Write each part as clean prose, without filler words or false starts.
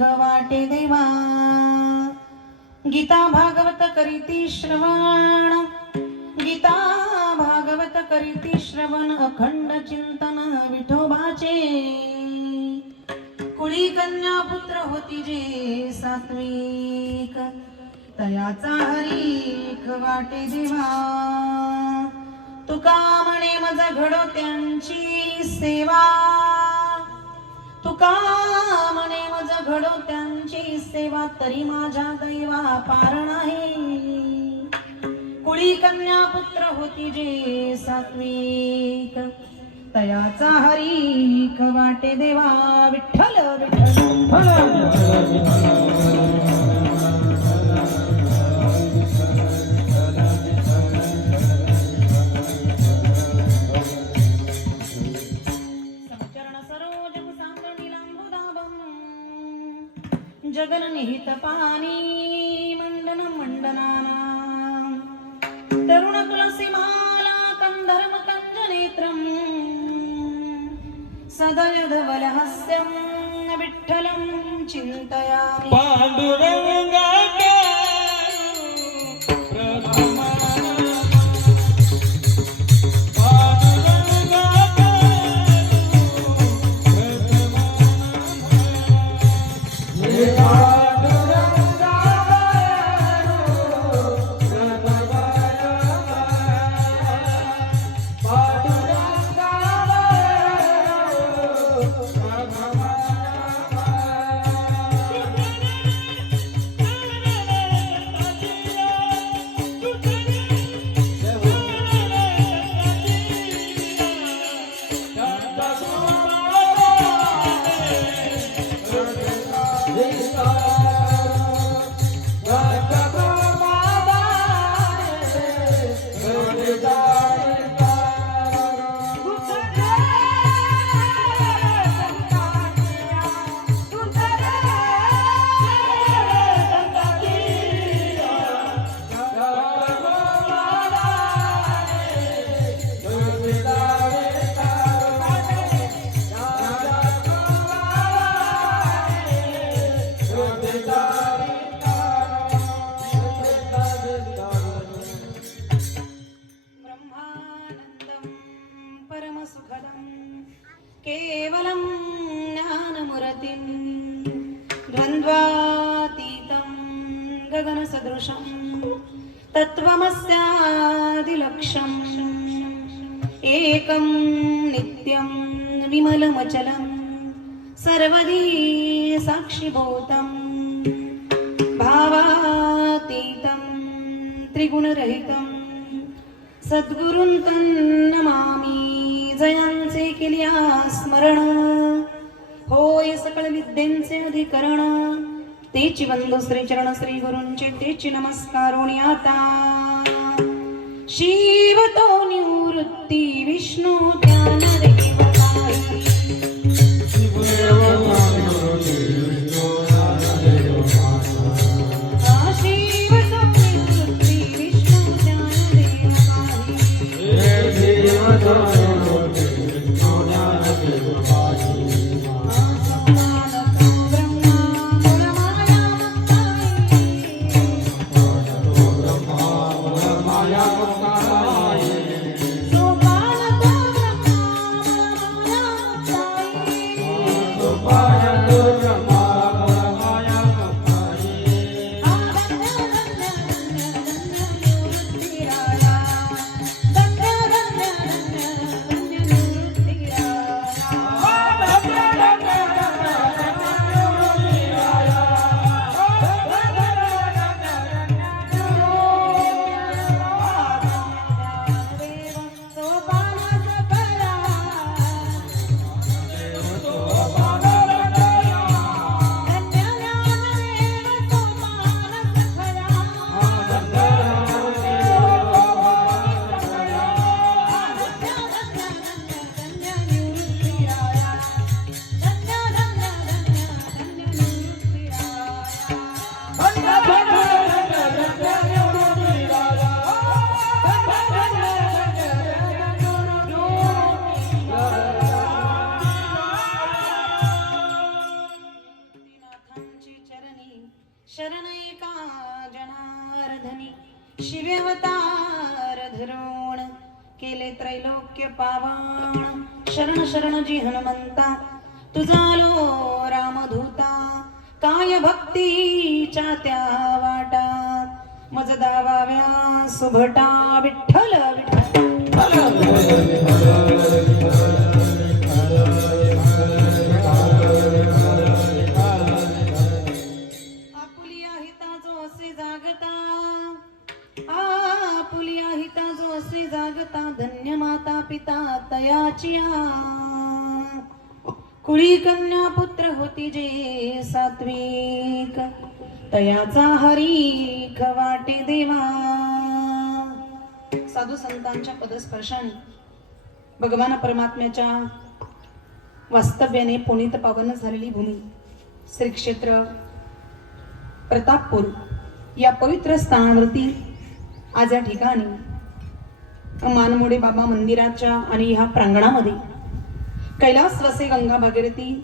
वाटे देवा गीता भागवत करीती श्रवण गीता भागवत करीती श्रवण अखंड चिंतन विठोबाचे कुळी कन्या पुत्र होती जे सात्विक तयाचा हरीख वाटे देवा तुका म्हणे मज घडो त्यांची सेवा तुका म्हणे मज घडो त्यांची सेवा तरी माझ्या दैवा पार नाही कुळी कन्या पुत्र होती जे सात्विक तयाचा हरीख वाटे देवा विठ्ठल जगन निहित पाणी मंडन मंडनाना तरुण तुलसी माला कंधर्म कंजनेत्रम सदय धवलहास्यं विठ्ठलं चिंतयामि पांडुरंगा केवलं ज्ञानमूर्तिं द्वन्द्वातीतं गगनसदृशं तत्त्वमस्यादिलक्ष्यम् एकं नित्यं विमलमचलं सर्वदी साक्षिभूतं भावातीतं त्रिगुणरहितं सद्गुरुं तन्नमामि जयांचे केल्या स्मरण होय सकळ विद्येंचे अधिकरण तेची बंधू श्री चरण श्री गुरूंचे तेची नमस्कारोणी आता शिवतो निवृत्ती विष्णू ज्ञान देवताई शरणैका जनार्दनी शिव्यावतार धरून केले त्रैलोक्य पावन. शरण शरण जी हनुमंता तुझा लो रामधूता. काय भक्तीच्या त्या वाटा मज दावाव्या सुभटा. विठ्ठल आपुलिया हिता जो असे जागता. आपुलिया हिता जो असे जागता. धन्य माता पिता तयाचिया. कुळी कन्या पुत्र होती जे सात्विक. तयाचा हरीख वाटे देवा. साधू संतांच्या पदस्पर्शाने भगवान परमात्म्याच्या वास्तव्याने पुनीत पावन झालेली भूमी श्री क्षेत्र प्रतापपूर या पवित्र स्थानावरती आज या ठिकाणी मानमोडे बाबा मंदिराच्या आणि ह्या प्रांगणामध्ये कैलास वसे गंगा भागीरथी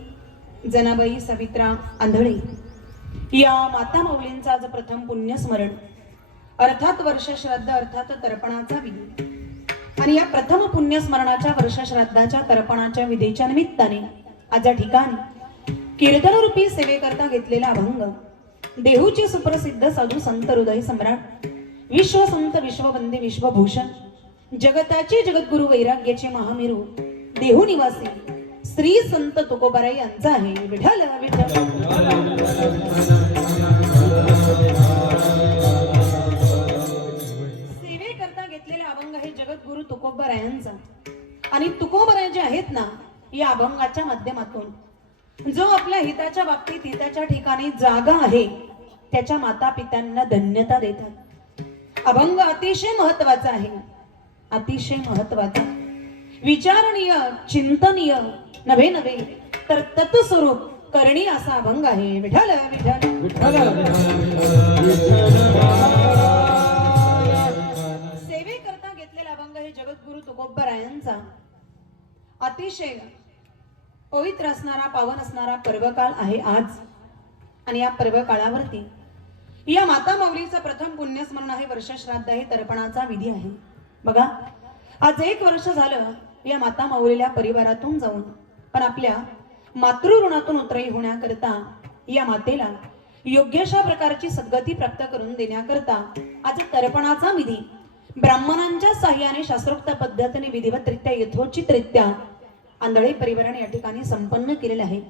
जनाबाई सावित्रा आंधळे या माता माऊलींचा आज प्रथम पुण्यस्मरण अर्थात वर्ष श्राद्ध अर्थात तर्पणाचा विधी. आणि या प्रथम पुण्यस्मरणाच्या वर्ष श्राद्धाच्या तर्पणाच्या विधीच्या निमित्ताने आज या ठिकाणी कीर्तनरूपी सेवेकरता घेतलेला अभंग देहूचे सुप्रसिद्ध साधू संत हृदय सम्राट विश्वसंत विश्ववंदे विश्वभूषण जगताचे जगद्गुरु वैराग्याचे महामेरू देहू निवासी श्री संत तुकोबाराय यांचा आहे. विठ्ठल विठ्ठल. सेवेकरता घेतलेला अभंग आहे जगद्गुरु तुकोबारायांचा. आणि तुकोबाराय जे आहेत ना या अभंगाच्या माध्यमातून जो आपल्या हिताच्या बाबतीत हिताच्या ठिकाणी जागा आहे त्याच्या माता पित्यांना धन्यता देतात. अभंग अतिशय महत्वाचा आहे. अतिशय महत्वाचा विचारणीय चिंतनीय नव्हे नव्हे तर तत्वस्वरूप करणी असा अभंग आहे. विठ्ठल विठ्ठल. सेवेकरता घेतलेला अभंग हे जगद्गुरु तुकोबारायांचा अतिशय पवित्र असणारा पावन असणारा पर्वकाळ आहे आज. आणि या पर्वकाळावरती या माता माऊलीचं प्रथम पुण्यस्मरण आहे. वर्ष श्राद्ध आहे. तर्पणाचा विधी आहे. बघा आज 1 वर्ष झालं या माता माऊलीला परिवारातून जाऊन. पण आपल्या मातृऋणातून उतराई होण्याकरता या मातेला योग्य अशा प्रकारची सद्गती प्राप्त करून देण्याकरता आज तर्पणाचा विधी ब्राह्मणांच्या साह्याने शास्त्रोक्त पद्धतीने विधिवतरित्या यथोचितरित्या आंधळे परिवाराने या ठिकाणी संपन्न केलेले आहे.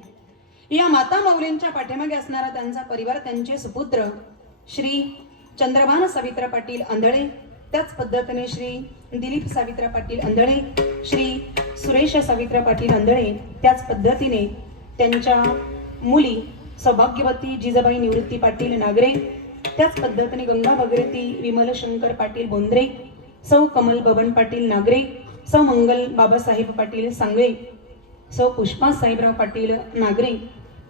या माता माऊलींच्या पाठीमागे असणारा त्यांचा परिवार त्यांचे सुपुत्र श्री चंद्रभान सावित्र पाटील आंधळे, त्याच पद्धतीने श्री दिलीप सावित्र पाटील आंधळे, श्री सुरेश सावित्र पाटील आंधळे, त्याच पद्धतीने त्यांच्या मुली सौभाग्यवती जिजाबाई निवृत्ती पाटील नागरे, त्याच पद्धतीने गंगा भागीरथी विमल शंकर पाटील बोंद्रे, सौ कमल बबन पाटील नागरे, सौ मंगल बाबासाहेब पाटील सांगळे, सौ पुष्पा साहेबराव पाटील नागरे,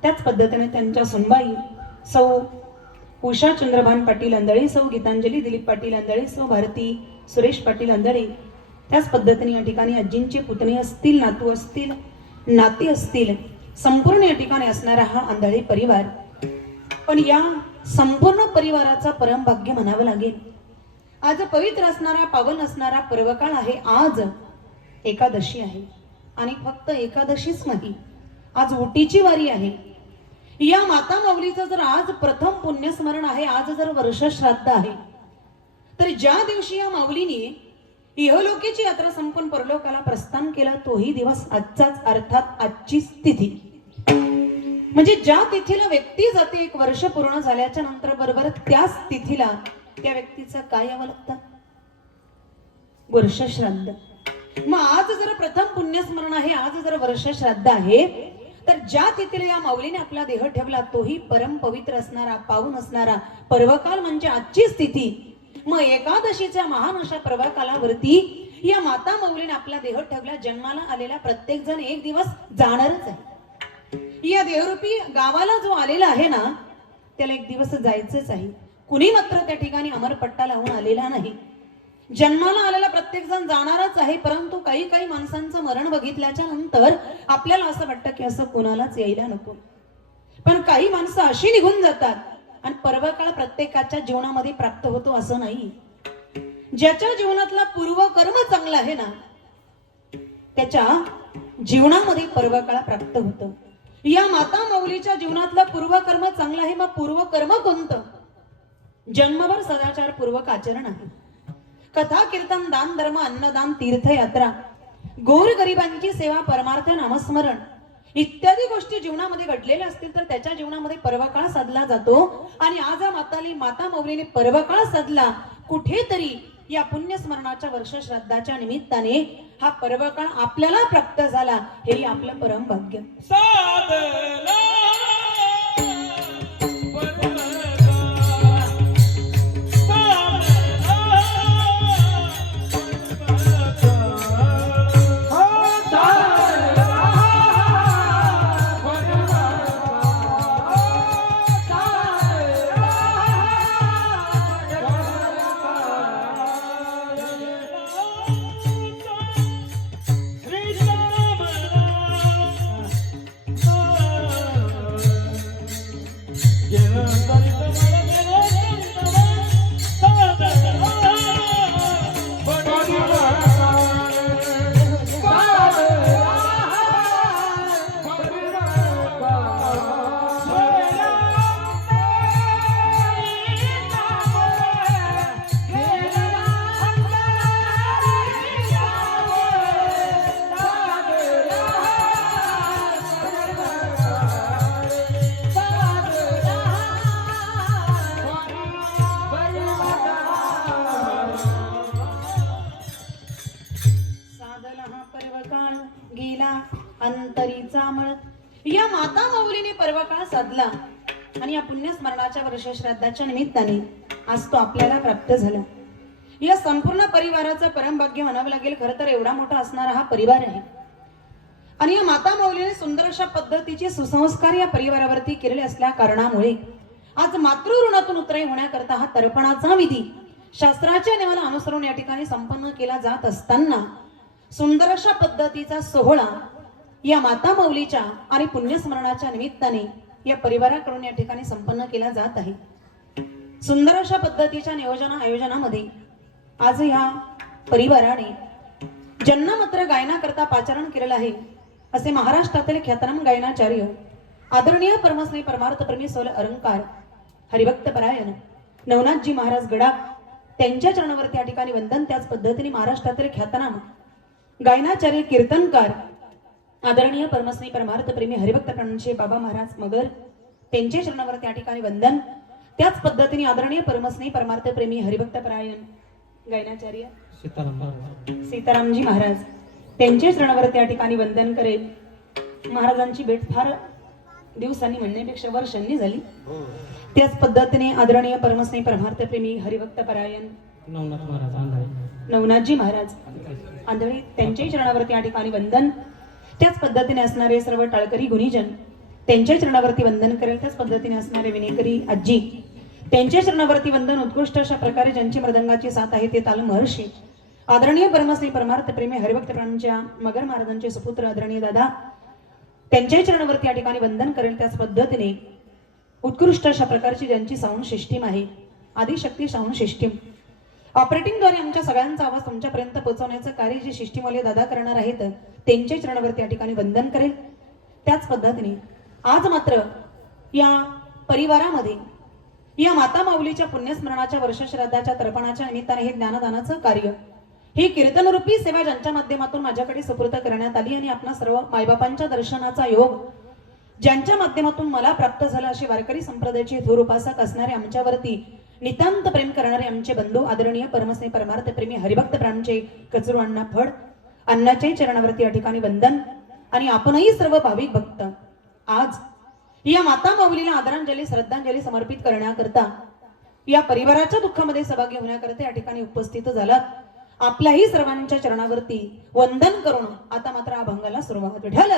त्याच पद्धतीने त्यांच्या सुनबाई सौ उषा चंद्रभान पाटील आंधळे, सौ गीतांजली दिलीप पाटील आंधळे, सौ भारती सुरेश पाटील आंधळे, त्याच पद्धतीने या ठिकाणी आजींचे पुतणे असतील, नातू असतील, नाती असतील, संपूर्ण या ठिकाणी असणारा हा आंधळे परिवार. पण या संपूर्ण परिवाराचा परमभाग्य म्हणावं लागेल. आज पवित्र असणारा पावन असणारा पर्वकाळ आहे. आज एकादशी आहे आणि फक्त एकादशीच नाही, आज ओटीची वारी आहे. या माता माऊलीचं जर आज प्रथम पुण्यस्मरण आहे, आज जर वर्ष श्राद्ध आहे, तर ज्या दिवशी या माऊलीने इहलोकीची यात्रा संपून परलोकाला प्रस्थान केला तोही दिवस आजचाच, अर्थात आजचीच तिथी. म्हणजे ज्या तिथीला व्यक्ती जाते 1 वर्ष पूर्ण झाल्याच्या नंतर बरोबर त्याच तिथीला त्या व्यक्तीचं काय यावं लागतं? वर्ष श्राद्ध. मग आज जर प्रथम पुण्यस्मरण आहे, आज जर वर्ष श्राद्ध आहे, तर ज्या तिथीला या माऊलीने आपला देह ठेवला तोही परम पवित्र असणारा पावन असणारा पर्वकाल म्हणजे आजची स्थिती. मग एकादशीच्या महान अशा पर्वकालावरती या माता माऊलीने आपला देह ठेवला. जन्माला आलेला प्रत्येक जण एक दिवस जाणारच आहे. या देहरूपी गावाला जो आलेला आहे ना त्याला एक दिवस जायचंच आहे. कुणी मात्र त्या ठिकाणी अमरपट्टा लावून आलेला नाही. जन्माला आलेला प्रत्येक जण जाणारच आहे. परंतु काही काही माणसांचं मरण बघितल्याच्या नंतर आपल्याला असं वाटतं की असं कोणालाच यायला नको. पण काही माणसं अशी निघून जातात आणि पर्वकाळ प्रत्येकाच्या जीवनामध्ये प्राप्त होतो असं नाही. ज्याच्या जीवनातला पूर्वकर्म चांगला आहे ना त्याच्या जीवनामध्ये पर्वकाळ प्राप्त होतं. या माता माऊलीच्या जीवनातलं पूर्वकर्म चांगलं आहे. मग पूर्वकर्म कोणतं? जन्मभर सदाचार पूर्वक आचरण आहे. कथा कीर्तन दान धर्म अन्नदान तीर्थयात्रा गोर गरिबांची सेवा परमार्थ नामस्मरण इत्यादी गोष्टी जीवनामध्ये घडलेल्या असतील तर त्याच्या जीवनामध्ये पर्वकाळ साधला जातो. आणि आज माता माऊलीने पर्वकाळ साधला. कुठेतरी या पुण्यस्मरणाच्या वर्ष श्राद्धाच्या निमित्ताने हा पर्वकाळ आपल्याला प्राप्त झाला. हे आपलं परम भाग्य. अंतरीचा मळ. या माता माऊलीने पर्वकाळ साधला आणि या पुण्यस्मरणाच्या वर्ष श्राद्धाच्या निमित्ताने आज तो आपल्याला प्राप्त झाला. या संपूर्ण परिवाराचं परम भाग्य म्हणावं लागेल. खरं तर एवढा मोठा असणारा हा परिवार आहे आणि या माता माऊलीने सुंदर अशा पद्धतीचे सुसंस्कार या परिवारावरती केलेले असल्या कारणामुळे आज मातृऋणातून उतराई होण्याकरता हा तर्पणाचा विधी शास्त्राच्या नियमाला अनुसरून या ठिकाणी संपन्न केला जात असताना सुंदर अशा पद्धतीचा सोहळा या माता माऊलीच्या आणि पुण्यस्मरणाच्या निमित्ताने या परिवाराकडून या ठिकाणी संपन्न केला जात आहे. सुंदर अशा पद्धतीच्या आयोजनामध्ये आज या परिवाराने ज्यांना मात्र गायनाकरता पाचारण केलेलं आहे असे महाराष्ट्रातील ख्यातनाम गायनाचार्य आदरणीय परमस्नेही परमार्थप्रेमी सोल अलंकार हरिभक्त परायण नवनाथजी महाराज गडा त्यांच्या चरणावरती या ठिकाणी वंदन. त्याच पद्धतीने महाराष्ट्रातील ख्यातनाम गायनाचार्य कीर्तनकार आदरणीय परमस्नेही परमार्थप्रेमी हरिभक्त प्रणचे बाबा महाराज मगर त्यांच्या चरणावर त्या ठिकाणी वंदन. त्याच पद्धतीने आदरणीय परमस्नेही परमार्थप्रेमी हरिभक्त परायण गायनाचार्य सीतारामजी महाराज त्यांच्या चरणावर त्या ठिकाणी वंदन करेल. महाराजांची भेट फार दिवसांनी म्हणण्यापेक्षा वर्षांनी झाली. त्याच पद्धतीने आदरणीय परमस्नेही परमार्थप्रेमी हरिभक्त परायण नवनाथजी महाराज आंधळी त्यांच्याही चरणावरती या ठिकाणी वंदन. त्याच पद्धतीने असणारे सर्व टाळकरी गुणीजन त्यांच्या चरणावरती वंदन करेल. त्याच पद्धतीने असणारे विनेकरी आजी त्यांच्या चरणावरती वंदन. उत्कृष्ट अशा प्रकारे ज्यांची मृदंगाची साथ आहे ते ताल महर्षी आदरणीय परमश्री परमार्थप्रेमी हरिभक्त प्राणांच्या मगर महाराजांचे सुपुत्र आदरणीय दादा त्यांच्या चरणावरती या ठिकाणी वंदन करेल. त्याच पद्धतीने उत्कृष्ट अशा प्रकारची ज्यांची साऊंड सिस्टीम आहे आदिशक्ती साऊंड सिस्टीम ऑपरेटिंगद्वारे आमच्या सगळ्यांचा आवाज तुमच्यापर्यंत पोहोचवण्याचं कार्य जे सिस्टीमवाले दादा करणार आहेत त्यांच्या चरणावरती या ठिकाणी वंदन करेल. त्याच पद्धतीने आज मात्र या परिवारामध्ये या माता माऊलीच्या पुण्यस्मरणाच्या वर्ष श्राद्धाच्या तर्पणाच्या निमित्ताने हे ज्ञानदानाचं कार्य ही कीर्तनरूपी सेवा ज्यांच्या माध्यमातून माझ्याकडे सुपूर्द करण्यात आली आणि आपणा सर्व मायबापांच्या दर्शनाचा योग ज्यांच्या माध्यमातून मला प्राप्त झाला अशी वारकरी संप्रदायाचे थोर उपासक असणारे आमच्यावरती नितांत प्रेम करणारे आमचे बंधू आदरणीय परमस्नेही परमार्थप्रेमी हरिभक्त प्राणचे कचरू अण्णा फड अण्णाचे चरणावरती या ठिकाणी वंदन. आणि आपणही सर्व भाविक भक्त आज या माता माऊलीला आदरांजली श्रद्धांजली समर्पित करण्याकरता या परिवाराच्या दुःखामध्ये सहभागी होण्याकरता या ठिकाणी उपस्थित झालात. आपल्याही सर्वांच्या चरणावरती वंदन करून आता मात्र अभंगाला सुरुवात. विठ्ठल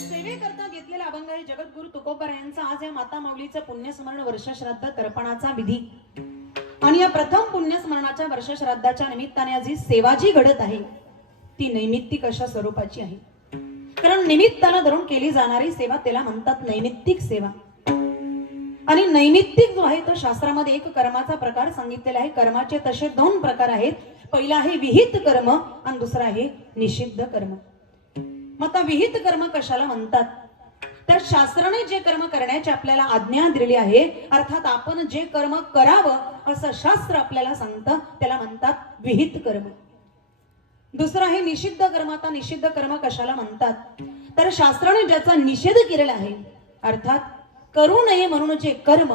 सेवेकरता घेतलेला अभंग आहे जगद्गुरु तुकोबर यांचा. आज या माता माऊलीचं पुण्यस्मरण वर्ष श्राद्ध तर्पणाचा विधी आणि या प्रथम पुण्यस्मरणाच्या वर्ष श्राद्धाच्या निमित्ताने आज ही सेवा जी घडत आहे ती नैमित्तिक अशा स्वरूपाची आहे. कारण निमित्ताला धरून केली जाणारी सेवा त्याला म्हणतात नैमित्तिक सेवा. आणि नैमित्तिक जो आहे तो शास्त्रामध्ये एक कर्माचा प्रकार सांगितलेला आहे. कर्माचे तसे दोन प्रकार आहेत. पहिला आहे विहित कर्म आणि दुसरा आहे निषिद्ध कर्म. मग आता विहित कर्म कशाला म्हणतात? तर शास्त्राने जे कर्म करण्याची आपल्याला आज्ञा दिलेली आहे, अर्थात आपण जे कर्म करावं असं शास्त्र आपल्याला सांगतं, त्याला म्हणतात विहित कर्म. दुसरं आहे निषिद्ध कर्म. आता निषिद्ध कर्म कशाला म्हणतात? तर शास्त्राने ज्याचा निषेध केलेला आहे, अर्थात करू नये म्हणून जे कर्म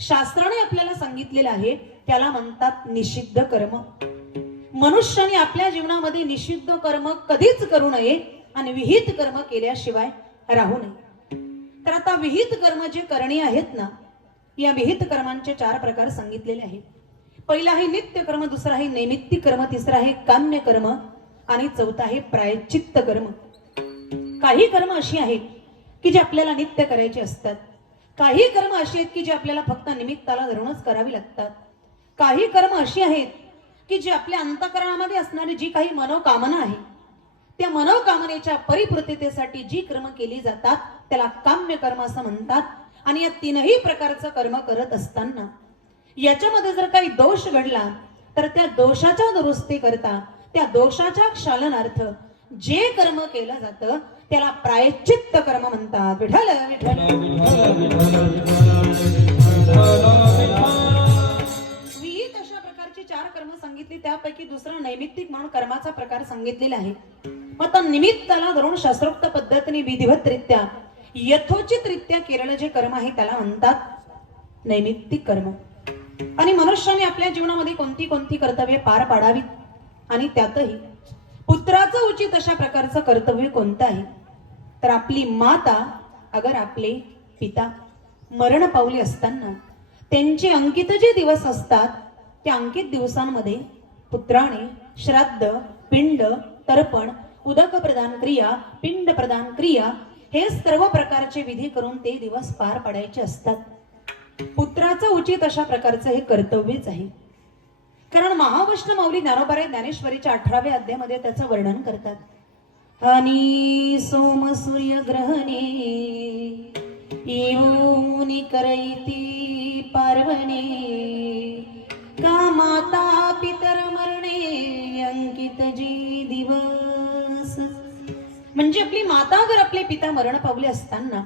शास्त्राने आपल्याला सांगितलेलं आहे त्याला म्हणतात निषिद्ध कर्म. मनुष्याने आपल्या जीवनामध्ये निषिद्ध कर्म कधीच करू नये आणि विहित कर्म केल्याशिवाय राहू नये. तर आता विहित कर्म जे करणे आहेत ना, या विहित कर्मांचे 4 प्रकार सांगितलेले आहेत. पहिला आहे नित्य कर्म, दुसरा आहे नैमित्तिक कर्म, तिसरा आहे काम्य कर्म आणि चौथा आहे प्रायश्चित्त कर्म. काही कर्म अशी आहेत की जे आपल्याला नित्य करायचे असतात. काही कर्म अशी आहेत की जे आपल्याला फक्त निमित्ताला धरूनच करावी लागतात. काही कर्म अशी आहेत की जे आपल्या अंतःकरणामध्ये असणारी जी काही मनोकामना आहे, त्या मनोकामनेच्या परिपूर्ततेसाठी जी कर्म केली जातात त्याला काम्य कर्म असं म्हणतात. आणि या 3ही प्रकारचं कर्म करत असताना याच्यामध्ये जर काही दोष घडला तर त्या दोषाच्या दुरुस्ती करता, त्या दोषाच्या क्षालनार्थ जे कर्म केलं जातं त्याला प्रायश्चित्त कर्म म्हणतात. विठ्ठल विठ्ठल. विहित अशा प्रकारची 4 कर्म सांगितली, त्यापैकी दुसरा नैमित्तिक म्हणून कर्माचा प्रकार सांगितलेला आहे. मग आता निमित्ताला धरून शास्त्रोक्त पद्धतीने विधिवतरित्या यथोचितरित्या केलेलं जे कर्म आहे त्याला म्हणतात नैमित्तिक कर्म. आणि मनुष्याने आपल्या जीवनामध्ये कोणती कोणती कर्तव्ये पार पाडावीत आणि त्यातही पुत्राचं उचित अशा प्रकारचं कर्तव्य कोणतं आहे? तर आपली माता अगर आपले पिता मरण पावले असताना त्यांचे अंकित जे दिवस असतात त्या अंकित दिवसांमध्ये पुत्राने श्राद्ध, पिंड, तर्पण, उदक प्रदान क्रिया, पिंड प्रदान क्रिया हे सर्व प्रकारचे विधी करून ते दिवस पार पाडायचे असतात. पुत्राचं उचित अशा प्रकारचं हे कर्तव्यच आहे. कारण महावैष्णव माऊली ज्ञानोबा ज्ञानेश्वरीच्या 18व्या अध्यायामध्ये त्याचं वर्णन करतात. आणि सोम सूर्य ग्रहणे येऊनी करैती पार्वणे का माता पितर मरणे अंकित जी दिवस. म्हणजे आपली माता अगर आपले पिता मरण पावले असताना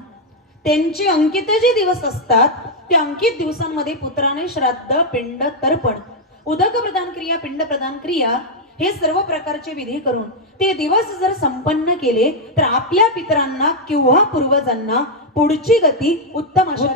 त्यांचे अंकित जे दिवस असतात त्या अंकित दिवसांमध्ये पुत्राने श्राद्ध, पिंड, तर्पण, उदक प्रदान क्रिया, पिंड प्रदान क्रिया हे सर्व प्रकारचे विधी करून ते दिवस जर संपन्न केले तर आपल्या पितरांना किंवा पूर्वजांना पुढची गती उत्तम अशा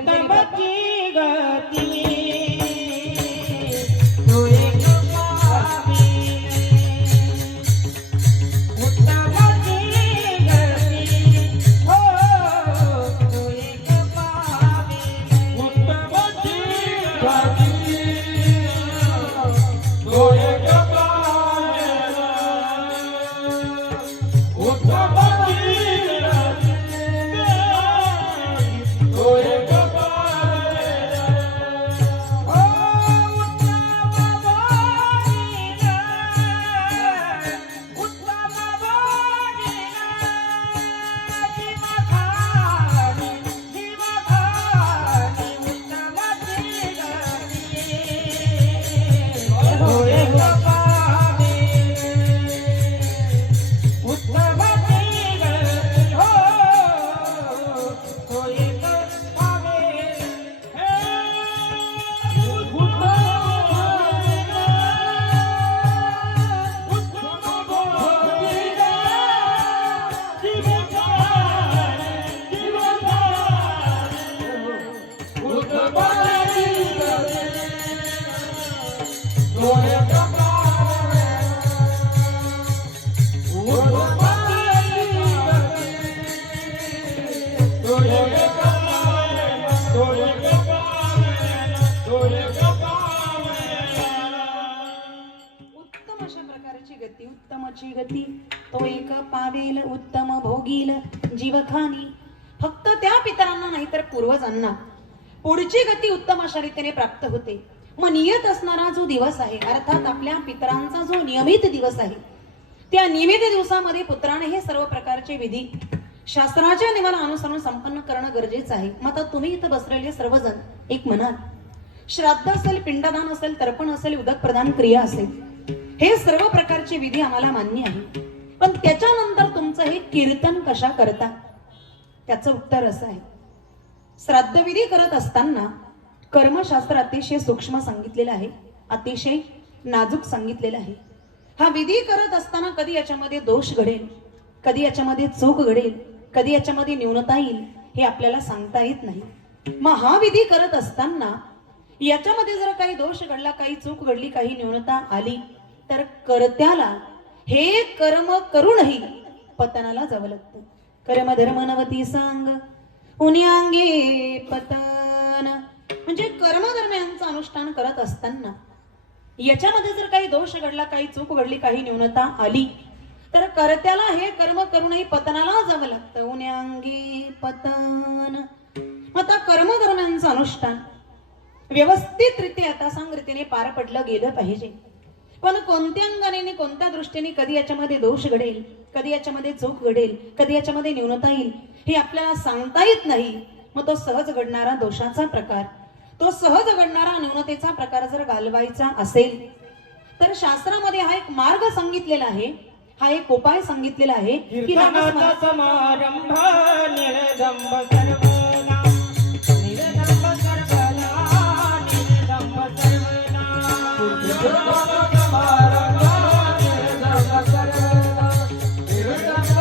उत्तमाची गती तो एक पावेल उत्तम भोगील जीवखानी. फक्त त्या पितरांना नाही तर पूर्वजांना पुढची गती उत्तम अशा रीतीने प्राप्त होते. मग नियत असणारा जो दिवस आहे अर्थात आपल्या पितरांचा जो नियमित दिवस आहे त्या नियमित दिवसामध्ये पुत्राने हे सर्व प्रकारचे विधी शास्त्राच्या नियमाला अनुसरून संपन्न करणं गरजेचं आहे. मग आता तुम्ही इथं बसलेले सर्वजण एक म्हणाल, श्राद्ध असेल, पिंडदान असेल, तर्पण असेल, उदक प्रदान क्रिया असेल, हे सर्व प्रकारचे विधी आम्हाला मान्य आहे, पण त्याच्यानंतर तुमचं हे कीर्तन कशा करता? त्याचं उत्तर असं आहे, श्राद्धविधी करत असताना कर्मशास्त्र अतिशय सूक्ष्म सांगितलेलं आहे, अतिशय नाजूक सांगितलेलं आहे. हा विधी करत असताना कधी याच्यामध्ये दोष घडेल, कधी याच्यामध्ये चूक घडेल, कधी याच्यामध्ये न्यूनता येईल, हे आपल्याला सांगता येत नाही. मग हा विधी करत असताना याच्यामध्ये जर काही दोष घडला, काही चूक घडली, काही न्यूनता आली, तर कर्त्याला हे कर्म करूनही पतनाला जावं लागतं. कर्म धर्म नवती सांग उन्यांगे पतन. म्हणजे कर्मधर्म यांचं अनुष्ठान करत असताना याच्यामध्ये जर काही दोष घडला, काही चूक घडली, काही न्यूनता आली, तर कर्त्याला हे कर्म करूनही पतनाला जावं लागतं. उन्यांगे पतन. आता कर्मधर्मांचं अनुष्ठान व्यवस्थितरित्या यथासांग रीतीने पार पडलं गेलं पाहिजे. पण कोणत्या अंगाने, कोणत्या दृष्टीने कधी याच्यामध्ये दोष घडेल, कधी याच्यामध्ये चूक घडेल, कधी याच्यामध्ये न्यूनता येईल, हे आपल्याला सांगता येत नाही. मग तो सहज घडणारा दोषाचा प्रकार, तो सहज घडणारा न्यूनतेचा प्रकार जर घालवायचा असेल, तर शास्त्रामध्ये हा एक मार्ग सांगितलेला आहे, हा एक उपाय सांगितलेला आहे की समारंभ निर्दंब सर्वना, निर्दंब सर्वना, निर्दंब सर्वना, निर्दंब समारंभ निर्दंब सर्वना, निर्दंब सर्वना, निर्दंब सर्वना, निर्दंब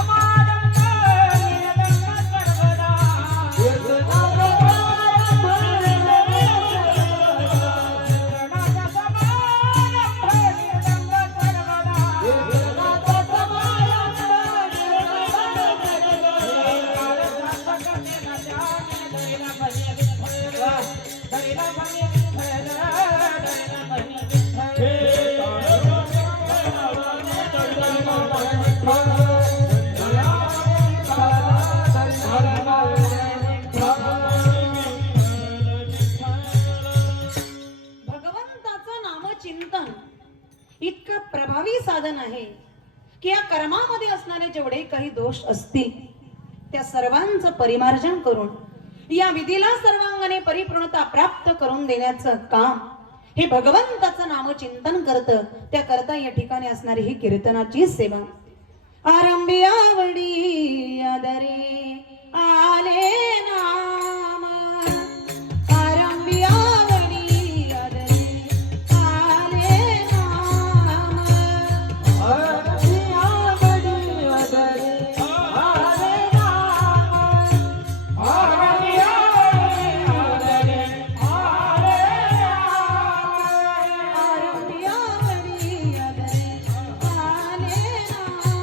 समारंभ निर्दंब सर्वना, निर्दंब इतकं प्रभावी साधन आहे की या कर्मामध्ये असणारे जेवढे काही दोष असतील त्या सर्वांचं परिमार्जन करून या विधीला सर्वांगाने परिपूर्णता प्राप्त करून देण्याचं काम हे भगवंताचं नामचिंतन करतं. त्या करता या ठिकाणी असणारी ही कीर्तनाची सेवा. आरंभी आवडी आदरे आले नाम, आरंभी आवडी आदरे आले नाम, आरंभी आवडी आदरे आले नाम, आरंभी आवडी आदरे आले नाम,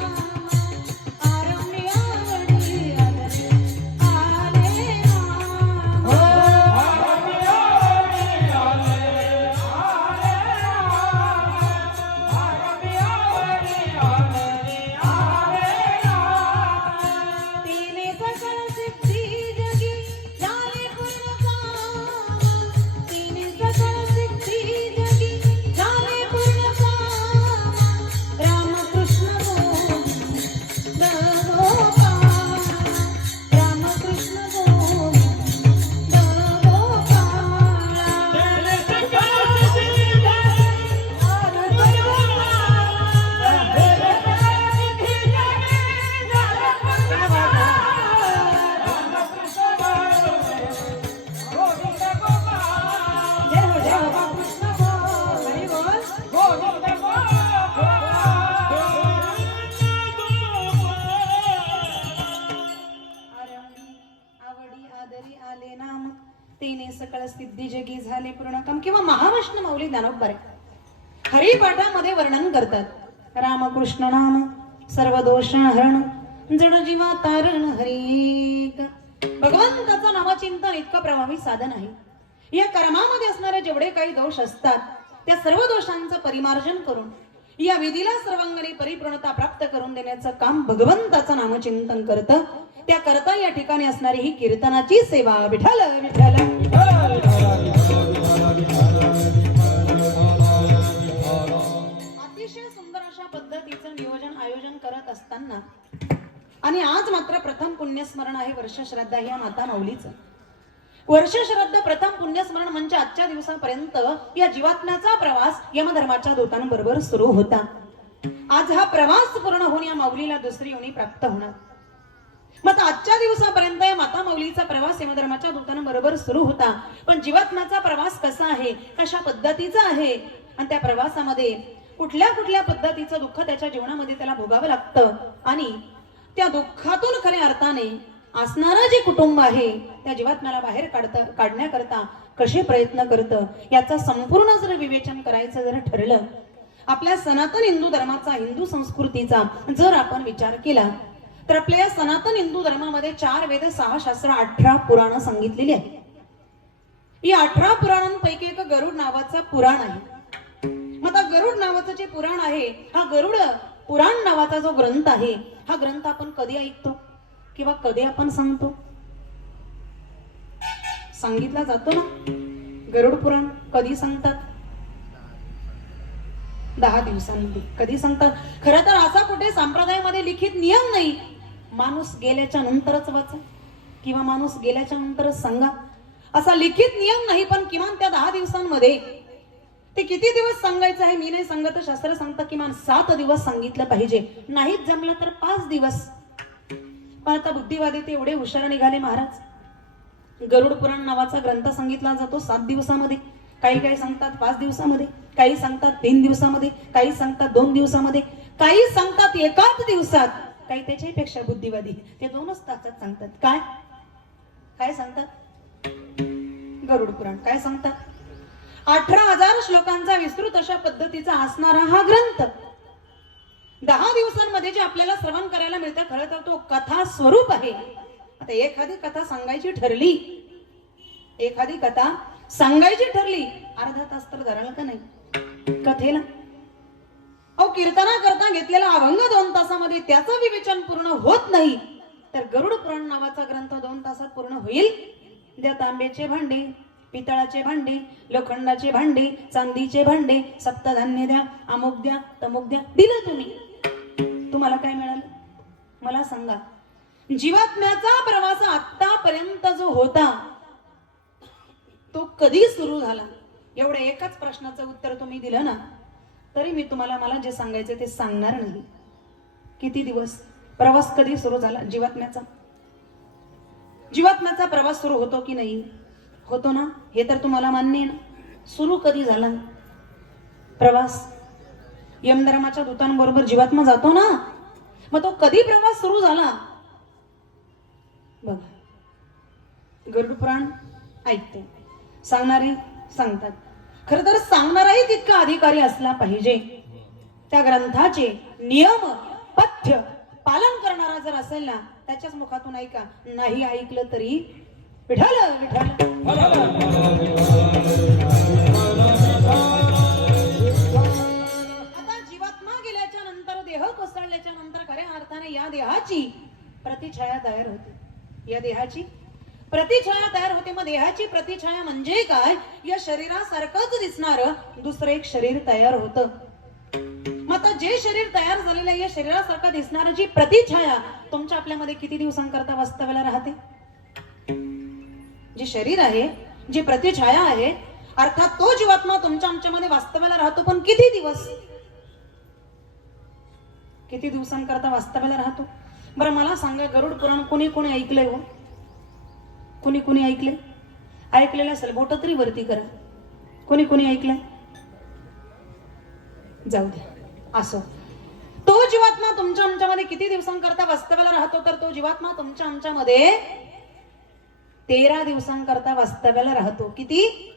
आरंभी आवडी आदरे आले नाम, आरंभी आवडी आदरे आले नाम. तिने सकळ सिद्धी जगी झाले पूर्ण काम, तिने सकळ सिद्धी जगी झाले पूर्ण काम. रामकृष्ण गोविंद गोपाळ, रामकृष्ण गोविंद जय हो जय हो कृष्ण बोल, हरी बोल. आरंभी आवडी आदरी आले नाम, तिने सकळ सिद्धी जगी झाले पूर्ण काम. किंवा महाविष्णू माऊली दानोबारे हरिपाठामध्ये वर्णन करतात, रामकृष्ण नाम सर्व दोष हरण, जड जीवा तारण हरी. भगवंताचं नामचिंतन इतकं प्रभावी साधन आहे. या कर्मामध्ये असणारे जेवढे काही दोष असतात त्या सर्व दोषांचं परिमार्जन करून या विधीला सर्वांगाने परिपूर्णता प्राप्त करून देण्याचं काम भगवंताचं नामचिंतन करतं. त्या करता या ठिकाणी असणारी ही कीर्तनाची सेवा. विठ्ठल विठ्ठल अतिशय सुंदर पद्धतीचं नियोजन आयोजन करत असताना आणि आज मात्र प्रथम पुण्यस्मरण आहे वर्ष श्राद्ध या माता माऊलीचं. वर्ष श्राद्ध प्रथम पुण्यस्मरण म्हणजे आजच्या दिवसापर्यंत या जीवात्म्याचा प्रवास यमधर्माच्या दूतांबरोबर सुरू होता. आज हा प्रवास पूर्ण होऊन या माऊलीला दुसरी योनी प्राप्त होणार. मग आजच्या दिवसापर्यंत या माता माऊलीचा प्रवास यमधर्माच्या दूतांबरोबर सुरू होता. पण जीवात्म्याचा प्रवास कसा आहे, कशा पद्धतीचा आहे आणि त्या प्रवासामध्ये कुठल्या कुठल्या पद्धतीचं दुःख त्याच्या जीवनामध्ये त्याला भोगावं लागतं आणि त्या दुःखातून खऱ्या अर्थाने असणारं जे कुटुंब आहे त्या जीवात्म्याला बाहेर काढण्याकरता कसे प्रयत्न करतं याचा संपूर्ण जर विवेचन करायचं जर ठरलं, आपल्या सनातन हिंदू धर्माचा, हिंदू संस्कृतीचा जर आपण विचार केला तर आपल्या या सनातन हिंदू धर्मामध्ये 4 वेद, 6 शास्त्र, 18 पुराण सांगितलेली आहे. या 18 पुराणांपैकी एक गरुड नावाचं पुराण आहे. मग आता गरुड नावाचं जे पुराण आहे, हा गरुड पुराण नावाचा जो ग्रंथ आहे, हा ग्रंथ आपण कधी ऐकतो किंवा कधी आपण सांगतो? सांगितला जातो ना. गरुड पुराण कधी सांगतात? 10 दिवसांमध्ये. कधी सांगतात? खरं तर असा कुठे संप्रदायामध्ये लिखित नियम नाही, माणूस गेल्याच्या नंतरच वाचा किंवा माणूस गेल्याच्या नंतरच सांगा, असा लिखित नियम नाही. पण किमान त्या 10 दिवसांमध्ये ते किती दिवस सांगायचं आहे मी नाही सांगत, शास्त्र सांगतं किमान 7 दिवस सांगितलं पाहिजे. नाहीच जमलं तर 5 दिवस. पण आता बुद्धिवादी ते एवढे हुशार निघाले महाराज. गरुड पुराण नावाचा ग्रंथ सांगितला जातो 7 दिवसामध्ये. काही सांगतात 5 दिवसामध्ये, काही सांगतात 3 दिवसामध्ये, काही सांगतात 2 दिवसामध्ये, काही सांगतात 1 दिवसात, काही त्याच्यापेक्षा बुद्धिवादी ते 2च तासात सांगतात. काय काय सांगतात? गरुड पुराण काय सांगतात? 18,000 श्लोकांचा विस्तृत अशा पद्धतीचा असणारा हा ग्रंथ 10 दिवसांमध्ये जे आपल्याला श्रवण करायला मिळतं, खरं तर तो कथा स्वरूप आहे. आता एखादी कथा सांगायची ठरली, एखादी कथा सांगायची ठरली, अर्धा तास तर धराल का नाही कथेला? अहो, कीर्तना करता घेतलेला अभंग 2 तासामध्ये त्याचं विवेचन पूर्ण होत नाही, तर गरुड पुराण नावाचा ग्रंथ 2 तासात पूर्ण होईल? द्या तांब्याचे भांडे, पितळाचे भांडे, लोखंडाचे भांडे, चांदीचे भांडे, सप्तधान्य द्या, अमुक द्या, तमुक द्या, दिलं तुम्ही. तुम्हाला काय मिळालं मला सांगा? जीवात्म्याचा प्रवास आतापर्यंत जो होता तो कधी सुरू झाला? एवढ्या एकाच प्रश्नाचं उत्तर तुम्ही दिलं ना, तरी मी तुम्हाला मला जे सांगायचं ते सांगणार नाही. किती दिवस प्रवास कधी सुरू झाला जीवात्म्याचा? जीवात्म्याचा प्रवास सुरू होतो की नाही? होतो ना, हे तर तुम्हाला मान्य आहे ना. सुरू कधी झाला प्रवास? यमधर्माच्या दूतांबरोबर जीवात्मा जातो ना, मग तो कधी प्रवास सुरू झाला? बघा, गरुड पुराण ऐकते, सांगणारे सांगतात. खर तर सांगणाराही तितका अधिकारी असला पाहिजे. त्या ग्रंथाचे नियम पथ्य पालन करणारा जर असेल ना, त्याच्याच मुखातून ऐका. नाही ऐकलं तरी विठ्ठल विठ्ठल. आता जीवात्मा गेल्याच्या नंतर, देह कोसळल्याच्या नंतर खऱ्या अर्थाने या देहाची प्रतिछाया तयार होते. या देहाची प्रतिछाया तयार होते. मग देहाची प्रतिछाया म्हणजे काय? या शरीरासारखंच दिसणार दुसरं एक शरीर तयार होतं. मग आता जे शरीर तयार झालेलं आहे, या शरीरासारखं दिसणारी जी प्रतिछाया तुमच्या आपल्यामध्ये किती दिवसांकरता वास्तव्याला राहते? जे शरीर आहे, जी प्रतिछाया आहे, अर्थात तो जीवात्मा तुमच्या आमच्यामध्ये वास्तव्याला राहतो. पण किती दिवस, किती दिवसांकरता वास्तव्याला राहतो? बरं मला सांगा, गरुड पुराण कोणी कोणी ऐकलंय हो? कोणी कोणी ऐकले? ऐकलेलं असेल बोट तरी वरती करा. कोणी कोणी ऐकलंय? जाऊ दे. असो, तो जीवात्मा तुमच्या आमच्यामध्ये किती दिवसांकरता वास्तव्याला राहतो? तर तो जीवात्मा तुमच्या आमच्यामध्ये 13 दिवसांकरता वास्तव्याला राहतो. किती?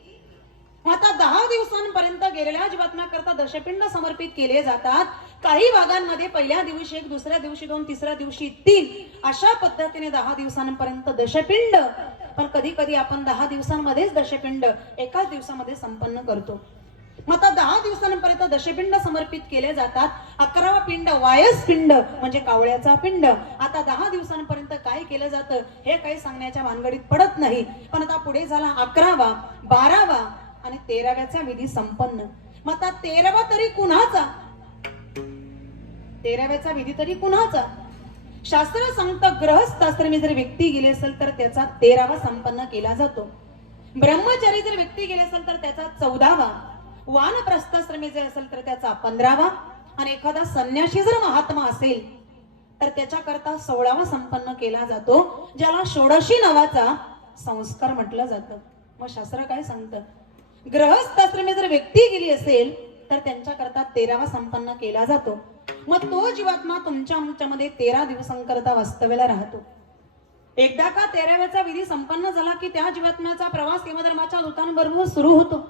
आता 10 दिवसांपर्यंत गेलेल्या जीवात्म्याकरता दशपिंड समर्पित केले जातात. काही भागांमध्ये पहिल्या दिवशी 1, दुसऱ्या दिवशी 2, तिसऱ्या दिवशी 3, अशा पद्धतीने 10 दिवसांपर्यंत दशपिंड. पण कधी कधी आपण 10 दिवसांमध्येच दशपिंड एकाच दिवसामध्ये संपन्न करतो. मग आता 10 दिवसांपर्यंत दशपिंड समर्पित केले जातात. 11वा पिंड वायस पिंड म्हणजे कावळ्याचा पिंड. आता 10 दिवसांपर्यंत काय केलं जातं हे काही सांगण्याच्या भानगडीत पडत नाही. पण आता पुढे झाला 11वा, 12वा आणि 13व्याचा विधी संपन्न. मग आता 13वा तरी कुणाचा? 13व्याचा विधी तरी कुणाचा? शास्त्र सांगतं ग्रहस्थाश्रमी जर व्यक्ती गेली असेल तर त्याचा 13वा संपन्न केला जातो. ब्रह्मचारी जर व्यक्ती गेली असेल तर त्याचा 14वा, वानप्रस्थाश्रमी जर असेल तर त्याचा 15वा, आणि एखादा संन्यासी जर महात्मा असेल तर त्याच्याकरता 16वा संपन्न केला जातो, ज्याला षोडशी नावाचा संस्कार म्हटलं जातं. मग शास्त्र काय सांगतं? ग्रहस्थाश्रमी जर व्यक्ती गेली असेल तर त्यांच्याकरता 13वा संपन्न केला जातो. मग तो जीवात्मा तुमच्यामध्ये 13 दिवसांकरता वास्तव्याला राहतो. एकदा का 13व्याचा विधी संपन्न झाला की त्या जीवात्म्याचा प्रवास यमधर्माच्या दूतांबरोबर सुरू होतो.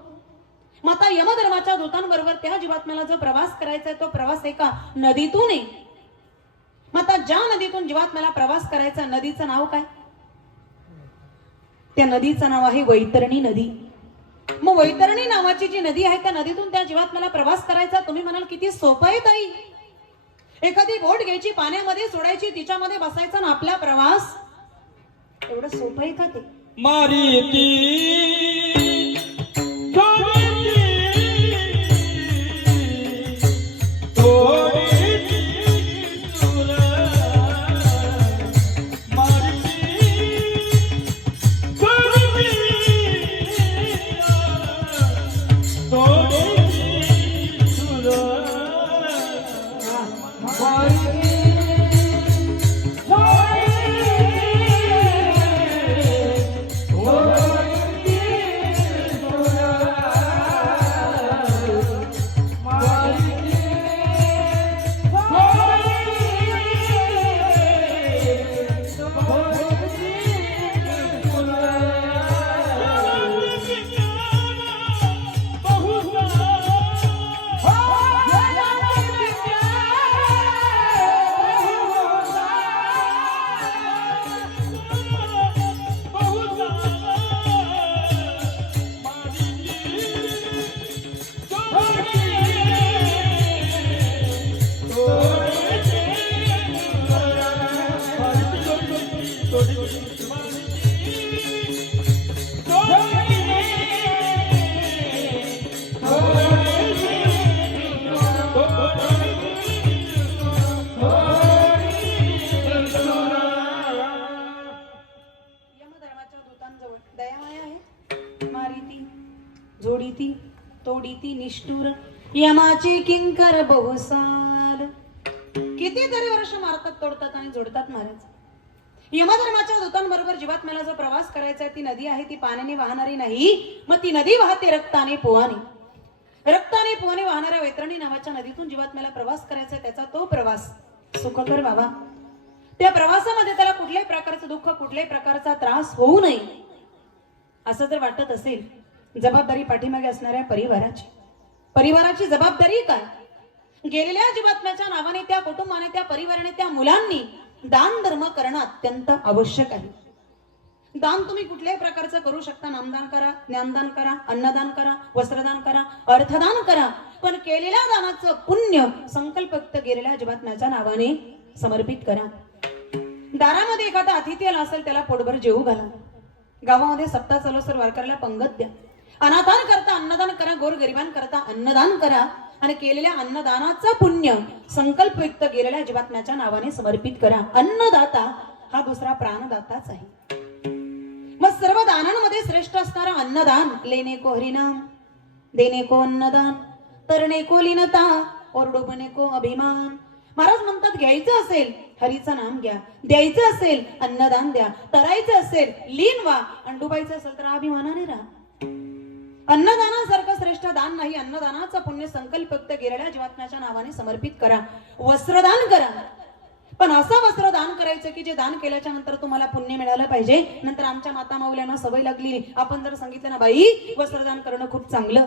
मग आता यमधर्माच्या दूतांबरोबर त्या जीवात्म्याला जो प्रवास करायचा आहे तो प्रवास एका नदीतून आहे. मग आता ज्या नदीतून जीवात्म्याला प्रवास करायचा, नदीचं नाव काय? त्या नदीचं नाव आहे वैतरणी नदी. मग वैतरणी नावाची जी नदी आहे त्या नदीतून त्या जीवात्म्याला प्रवास करायचा. तुम्ही म्हणाल किती सोपं आहे ताई, एखादी बोट घ्यायची, पाण्यामध्ये सोडायची, तिच्यामध्ये बसायचा ना आपला प्रवास. एवढं सोपं आहे का ते? मारीती जोडीती तोडीती निष्ठुर यमाची किंकर बहुसाल. कितीतरी वर्ष मारतात, तोडतात आणि जोडतात महाराज. यमधर्माच्या दूतांबरोबर जीवात्म्याला जो प्रवास करायचा आहे ती नदी आहे, ती पाण्याने वाहणारी नाही. मग ती नदी वाहते रक्ताने पोहाने. रक्ताने पोहाने वाहणाऱ्या वैतरणी नावाच्या नदीतून जीवात्म्याला प्रवास करायचा आहे. त्याचा तो प्रवास सुखकर व्हावा. त्या प्रवासामध्ये त्याला कुठल्याही प्रकारचं दुःख, कुठल्याही प्रकारचा त्रास होऊ नये असं जर वाटत असेल, जबाबदारी पाठीमागे असणाऱ्या परिवाराची जबाबदारी काय? गेलेल्या जीवात्म्याच्या नावाने त्या कुटुंबाने, त्या परिवाराने, त्या मुलांनी दान धर्म करणं अत्यंत आवश्यक आहे. दान तुम्ही कुठल्याही प्रकारचं करू शकता. नामदान करा, ज्ञानदान करा, अन्नदान करा, वस्त्रदान करा, अर्थदान करा, पण केलेल्या दानाचं पुण्य संकल्प व्यक्त गेलेल्या जीवात्म्याच्या नावाने समर्पित करा. दारामध्ये एखादा अतिथी आला असेल त्याला पोटभर जेवू घाला. गावामध्ये सप्ताह चालू असेल वारकऱ्याला पंगत द्या. अनाथान करता अन्नदान करा, गोरगरिबां करता अन्नदान करा, आणि केलेल्या अन्नदानाचं पुण्य संकल्प व्यक्त गेलेल्या जीवात्म्याच्या नावाने समर्पित करा. अन्नदाता हा दुसरा प्राणदाताच आहे. मग सर्व दानांमध्ये श्रेष्ठ असणारा अन्नदान. लेने को हरिनाम, देने को अन्नदान, तरणे को लीनता, और डुबणे को अभिमान. महाराज म्हणतात घ्यायचं असेल हरीचं नाम घ्या, द्यायचं असेल अन्नदान द्या, तरायचं असेल लीन व्हा, आणि डुबायचं असेल तर अभिमानाने राहा. अन्नदानासारखं श्रेष्ठ दान नाही. अन्नदानाचा पुण्य संकल्प व्यक्त गेलेल्या जीवात्म्याच्या नावाने समर्पित करा. वस्त्रदान करा, पण असं वस्त्र दान करायचं की जे दान केल्याच्या नंतर तुम्हाला पुण्य मिळालं पाहिजे. नंतर आमच्या माता माऊल्यांना सवय लागली, आपण जर सांगितलं ना बाई वस्त्रदान करणं खूप चांगलं,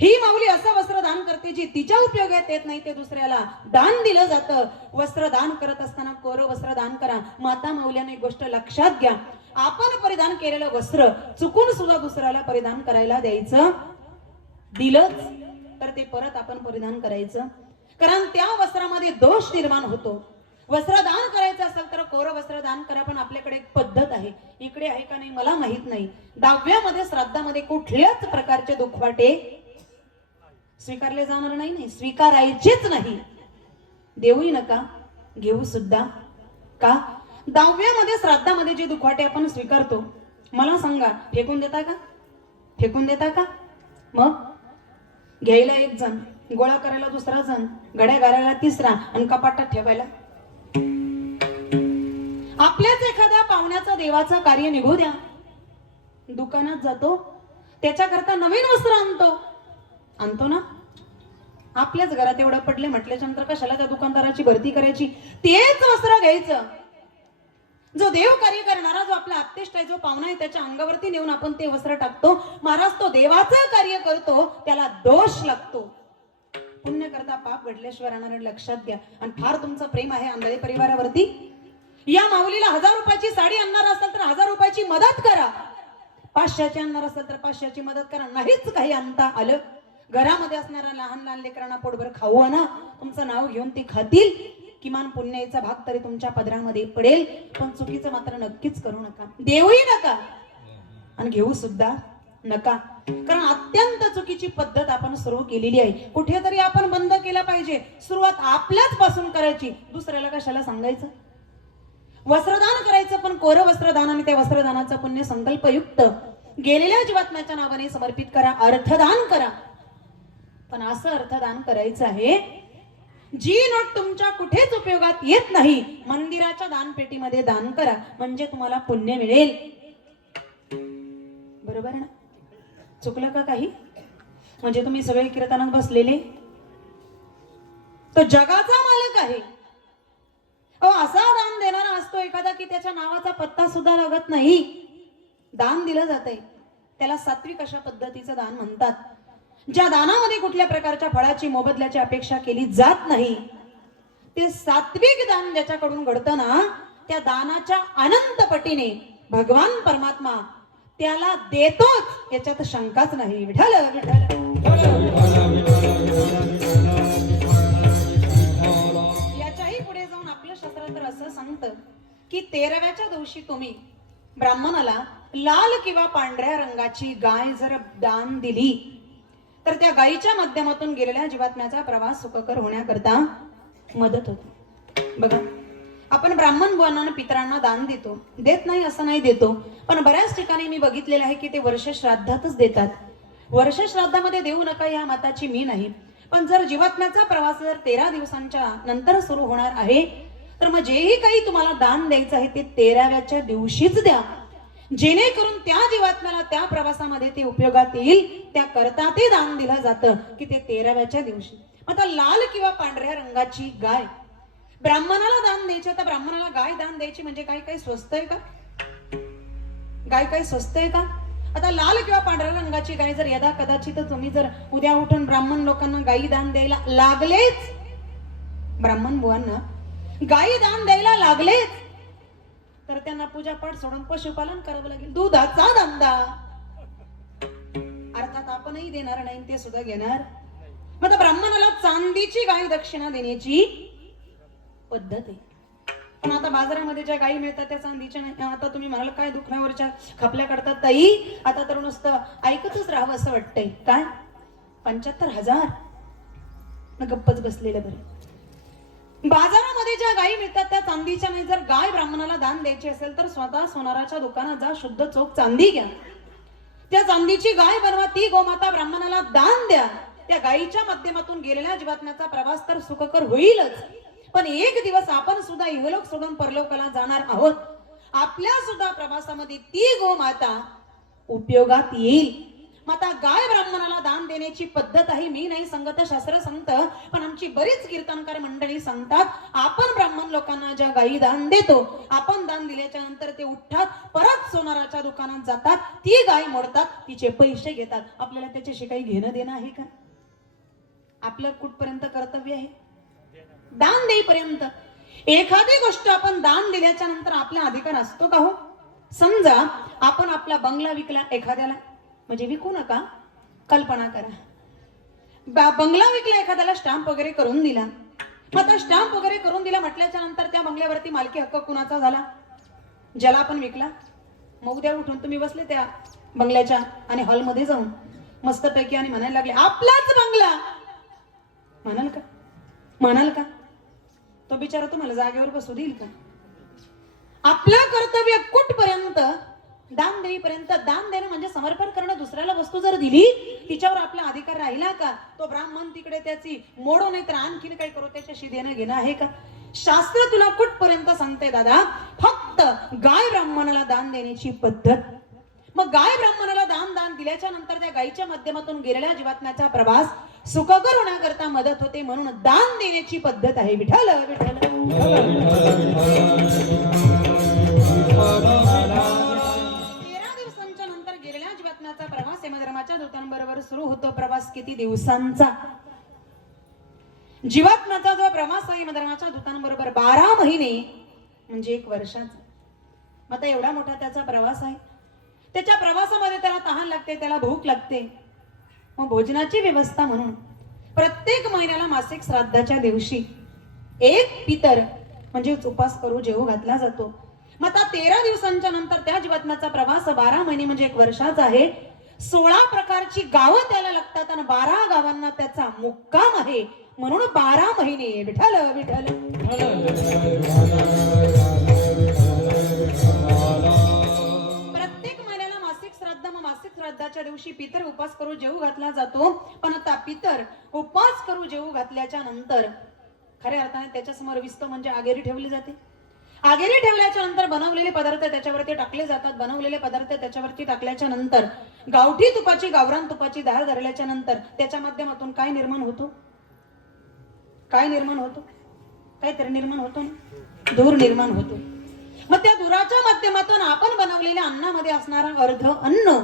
ही माऊली असं वस्त्र दान करते जी तिच्या उपयोगात येत नाही, ते दुसऱ्याला दान दिलं जातं. वस्त्र दान करत असताना कोरं वस्त्र दान करा. माता माऊल्याने एक गोष्ट लक्षात घ्या, आपण परिधान केलेलं वस्त्र चुकून सुद्धा दुसऱ्याला परिधान करायला द्यायचं, दिलंच तर ते परत आपण परिधान करायचं, कारण त्या वस्त्रामध्ये दोष निर्माण होतो. वस्त्रदान करायचं असेल तर कोरं वस्त्र दान करा, पण आपल्याकडे एक पद्धत आहे, इकडे आहे का नाही मला माहित नाही. 10व्यामध्ये श्राद्धामध्ये कुठल्याच प्रकारचे दुखवाटे स्वीकारले जाणार नाही, स्वीकारायचेच नाही. देऊही नका, घेऊ सुद्धा का? 10व्यामध्ये श्राद्धामध्ये जे दुखवाटे आपण स्वीकारतो, मला सांगा फेकून देता का? फेकून देता का? मग घ्यायला एक जण, गोळा करायला दुसरा जण, गड्या घालायला तिसरा आणि कपाटात ठेवायला. आपल्याच एखाद्या पाहुण्याचं देवाचं कार्य निघू द्या, दुकानात जातो, त्याच्याकरता नवीन वस्त्र आणतो ना. आपल्याच घरात एवढं पडले म्हटल्याच्या नंतर कशाला त्या दुकानदाराची भरती करायची? तेच वस्त्र घ्यायचं. जो देव कार्य करणारा, जो आपला आत्तेष्ट आहे, जो पाहुणा आहे, त्याच्या अंगावरती नेऊन आपण ते वस्त्र टाकतो. महाराज तो देवाचं कार्य करतो, त्याला दोष लागतो. पुण्य करता पाप घडल्याशिवाय राहणार लक्षात घ्या. आणि फार तुमचं प्रेम आहे आंधळे परिवारावरती. या माऊलीला 1000 रुपयाची साडी आणणार असेल तर 1000 रुपयाची मदत करा. 500ची आणणार असेल तर 500ची मदत करा. नाहीच काही आणता आलं, घरामध्ये असणाऱ्या लहान लहान लेकरांना पोटभर खाऊ आणा. तुमचं नाव घेऊन ते खातील. किमान पुण्याचा भाग तरी तुमच्या पदरामध्ये पडेल. पण चुकीचं मात्र नक्कीच करू नका, देऊही नका आणि घेऊ सुद्धा नका. कारण अत्यंत चुकीची पद्धत आपण सुरू केलेली आहे. कुठेतरी आपण बंद केला पाहिजे. सुरुवात आपल्याच पासून करायची, दुसऱ्याला कशाला सांगायचं? वस्त्रदान करायचं, पण कोरं वस्त्रदान आणि त्या वस्त्रदानाचं पुण्य संकल्पयुक्त गेलेल्या जीवात्म्याच्या नावाने समर्पित करा. अर्थदान करा, पण असं अर्थदान करायचं आहे जी नोट तुमच्या कुठेच उपयोगात येत नाही. मंदिराच्या दानपेटीमध्ये दान करा, म्हणजे तुम्हाला पुण्य मिळेल. बरोबर ना? चुकलं का काही? म्हणजे तुम्ही सगळे कीर्तनात बसलेले, तो जगाचा मालक आहे. असा दान देणारा असतो एखादा की त्याच्या नावाचा पत्ता सुद्धा लागत नाही. दान दिलं जातंय, त्याला सात्विक अशा पद्धतीचं दान म्हणतात. ज्या दानामध्ये कुठल्या प्रकारच्या फळाची मोबदल्याची अपेक्षा केली जात नाही, ते सात्विक दान ज्याच्याकडून घडतं ना, त्या दानाच्या अनंत पटीने भगवान परमात्मा त्याला देतोच, याच्यात शंकाच नाही. विठ्ठल विठ्ठल. याच्याही पुढे जाऊन आपलं शास्त्र तर असं सांगतं की 13व्याच्या दिवशी तुम्ही ब्राह्मणाला लाल किंवा पांढऱ्या रंगाची गाय जर दान दिली तर त्या गायीच्या माध्यमातून गेलेल्या जीवात्म्याचा प्रवास सुखकर होण्याकरता मदत होते. बघा, आपण ब्राह्मण बुवांना पितरांना दान देतो, देत नाही असं नाही, देतो. पण बऱ्याच ठिकाणी मी बघितलेलं आहे की ते वर्ष श्राद्धातच देतात. वर्ष श्राद्धामध्ये देऊ नका या मताची मी नाही. पण जर जीवात्म्याचा प्रवास जर 13 दिवसांच्या नंतर सुरू होणार आहे, तर मग जेही काही तुम्हाला दान द्यायचं आहे ते 13व्याच्या दिवशीच द्या, जेणेकरून त्या जीवात्म्याला त्या प्रवासामध्ये ते उपयोगात येईल. त्या करता ते दान दिलं जातं की ते 13व्याच्या दिवशी. आता लाल किंवा पांढऱ्या रंगाची गाय ब्राह्मणाला दान द्यायची. आता ब्राह्मणाला गाय दान द्यायची म्हणजे काय काय स्वस्त आहे का? गाय काय स्वस्त आहे का? आता लाल किंवा पांढऱ्या रंगाची गाय जर यदा कदाचित तुम्ही जर उद्या उठून ब्राह्मण लोकांना गायी दान द्यायला लागलेच, ब्राह्मण बुवांना गायी दान द्यायला लागलेच, तर त्यांना पूजापाठ सोडून पशुपालन करावं लागेल. दुधाचा धंदा अर्थात आपणही देणार नाही, ते सुद्धा घेणार. मग ब्राह्मणाला चांदीची गाय दक्षिणा देण्याची पद्धत आहे. पण आता बाजारामध्ये ज्या गायी मिळतात त्या चांदीच्या नाही. आता तुम्ही म्हणाल काय दुखण्यावरच्या खपल्या काढतात ताई, आता तर नुसतं ऐकतच राहावं असं वाटतंय. काय 75,000 गप्पच बसलेलं बरं. बाजारामध्ये ज्या गायी मिळतात त्या चांदीच्या नाही. जर गाय ब्राह्मणाला दान द्यायची असेल तर स्वतः सोनाराच्या दुकानात जा, शुद्ध चोख चांदी घ्या, त्या चांदीची गाय बनवा, ती गोमाता ब्राह्मणाला दान द्या. त्या गायीच्या माध्यमातून गेलेल्या जीवात्म्याचा प्रवास तर सुखकर होईलच, पण एक दिवस आपण सुद्धा इहलोक सोडून परलोकाला जाणार आहोत. आपल्या सुद्धा प्रवासामध्ये ती गोमाता उपयोगात येईल. माता गाय ब्राह्मणाला दान देण्याची पद्धत आहे, मी नाही सांगत, शास्त्र सांगतं. पण आमची बरीच कीर्तनकार मंडळी सांगतात, आपण ब्राह्मण लोकांना ज्या गायी दान देतो, आपण दान दिल्याच्या नंतर ते उठतात, परत सोनाराच्या दुकानात जातात, ती गाय मोडतात, तिचे पैसे घेतात. आपल्याला त्याच्याशी काही घेणं देणं आहे का? आपलं कुठपर्यंत कर्तव्य आहे? दान देईपर्यंत. एखादी गोष्ट आपण दान दिल्याच्या नंतर आपला अधिकार असतो का हो? समजा आपण आपला बंगला विकला एखाद्याला, म्हणजे विकू नका, कल्पना करा. बंगला विकला एखाद्याला, स्टॅम्प वगैरे करून दिला. मग आता स्टॅम्प वगैरे करून दिला म्हटल्याच्या नंतर त्या बंगल्यावरती मालकी हक्क कुणाचा झाला? ज्याला आपण विकला. मग उद्या उठून तुम्ही बसले त्या बंगल्याच्या आणि हॉलमध्ये जाऊन मस्तपैकी आणि म्हणायला लागले आपलाच बंगला. म्हणाल का? म्हणाल का? तो बिचारा तुम्हाला जागेवर बसू देईल का? आपलं कर्तव्य कुठपर्यंत? दान देईपर्यंत. दान देणं म्हणजे समर्पण करणं. दुसऱ्याला वस्तू जर दिली तिच्यावर आपला अधिकार राहिला का? तो ब्राह्मण तिकडे त्याची मोडो नाही तर आणखीन काही करू त्याच्याशी देणं घेणं आहे का? शास्त्र तुला कुठपर्यंत सांगते दादा? फक्त गाय ब्राह्मणाला दान देण्याची पद्धत. मग गाय ब्राह्मणाला दान दिल्याच्या नंतर त्या गायीच्या माध्यमातून गेलेल्या जीवात्म्याचा प्रवास सुखकर होण्याकरता मदत होते, म्हणून दान देण्याची पद्धत आहे. विठ्ठल विठ्ठल. 13 दिवसांच्या नंतर गेलेल्या जीवात्म्याचा प्रवास यमधर्माच्या दूतांबरोबर सुरू होतो. प्रवास किती दिवसांचा? जीवात्म्याचा जो प्रवास आहे यमधर्माच्या दूतांबरोबर 12 महिने म्हणजे 1 वर्षाचा. मग आता एवढा मोठा त्याचा प्रवास आहे. त्याच्या प्रवासामध्ये त्याला तहान लागते, त्याला भूक लागते. मग भोजनाची व्यवस्था म्हणून प्रत्येक महिन्याला मासिक श्राद्धाच्या दिवशी एक पितर म्हणजे उपास करू जेवू घातला जातो. मग आता 13 दिवसांच्या नंतर त्या जीवात्म्याचा प्रवास 12 महिने म्हणजे 1 वर्षाचा आहे. 16 प्रकारची गावं त्याला लागतात आणि 12 गावांना त्याचा मुक्काम आहे, म्हणून 12 महिने. विठ्ठल विठ्ठल. प्रत्येक महिन्याला मासिक श्राद्ध. मग मासिक श्राद्धाच्या दिवशी पितर उपास करू जेवू घातला जातो. पण आता पितर उपास करू जेवू घातल्याच्या नंतर खऱ्या अर्थाने त्याच्या समोर विस्त म्हणजे आगेरी ठेवली जाते. आगेरी ठेवल्याच्या नंतर बनवलेले पदार्थ त्याच्यावरती टाकले जातात. बनवलेले पदार्थ त्याच्यावरती टाकल्याच्या नंतर गावठी तुपाची, गावरान तुपाची दाळ धरल्याच्या नंतर त्याच्या माध्यमातून काय निर्माण होतो? काय निर्माण होतो? काहीतरी निर्माण होतो ना, धूर निर्माण होतो. मग त्या धुराच्या माध्यमातून आपण बनवलेल्या अन्नामध्ये असणारा अर्ध अन्न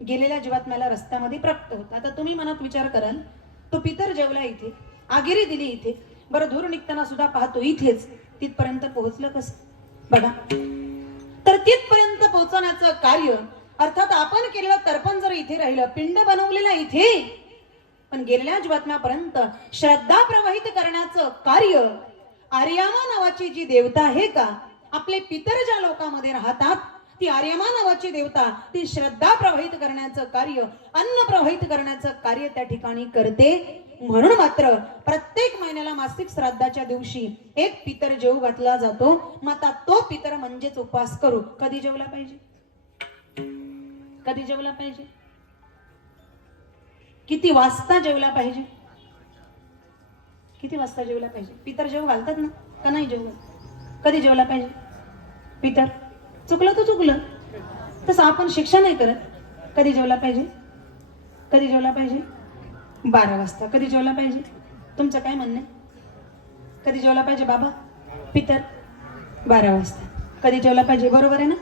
गेलेल्या जीवात्म्याला रस्त्यामध्ये प्राप्त होतं. आता तुम्ही मनात विचार कराल, तो पितर जेवला इथे, आगेरी दिली इथे, बरं धूर निघताना सुद्धा पाहतो इथेच, तिथपर्यंत पोहोचलं कसं? बघा, तर तिथपर्यंत पोहोचण्याचं कार्य अर्थात आपण केलेलं तर्पण जर इथे राहिलं, पिंड बनवलेला इथे, पण गेलेल्या जीवात्म्यापर्यंत श्रद्धा प्रवाहित करण्याचं कार्य आर्यमा नावाची जी देवता आहे का, आपले पितर ज्या लोकांमध्ये राहतात ती आर्यमा नावाची देवता ती श्रद्धा प्रवाहित करण्याचं कार्य, अन्न प्रवाहित करण्याचं कार्य त्या ठिकाणी करते. म्हणून मात्र प्रत्येक महिन्याला मासिक श्राद्धाच्या दिवशी एक पितर जेवू घातला जातो. मग आता तो पितर म्हणजेच उपास करू कधी जेवला पाहिजे? कधी जेवला पाहिजे? किती वाजता जेवला पाहिजे? किती वाजता जेवला पाहिजे? पितर जेवू घालतात ना का नाही जेवू? कधी जेवला पाहिजे? पितर चुकलं तर चुकलं, तसं आपण शिक्षा नाही करत. कधी जेवला पाहिजे? कधी जेवला पाहिजे? 12 वाजता. कधी जेवला पाहिजे? तुमचं काय म्हणणं आहे? कधी जेवला पाहिजे बाबा? पितर 12 वाजता. कधी जेवला पाहिजे? बरोबर आहे ना?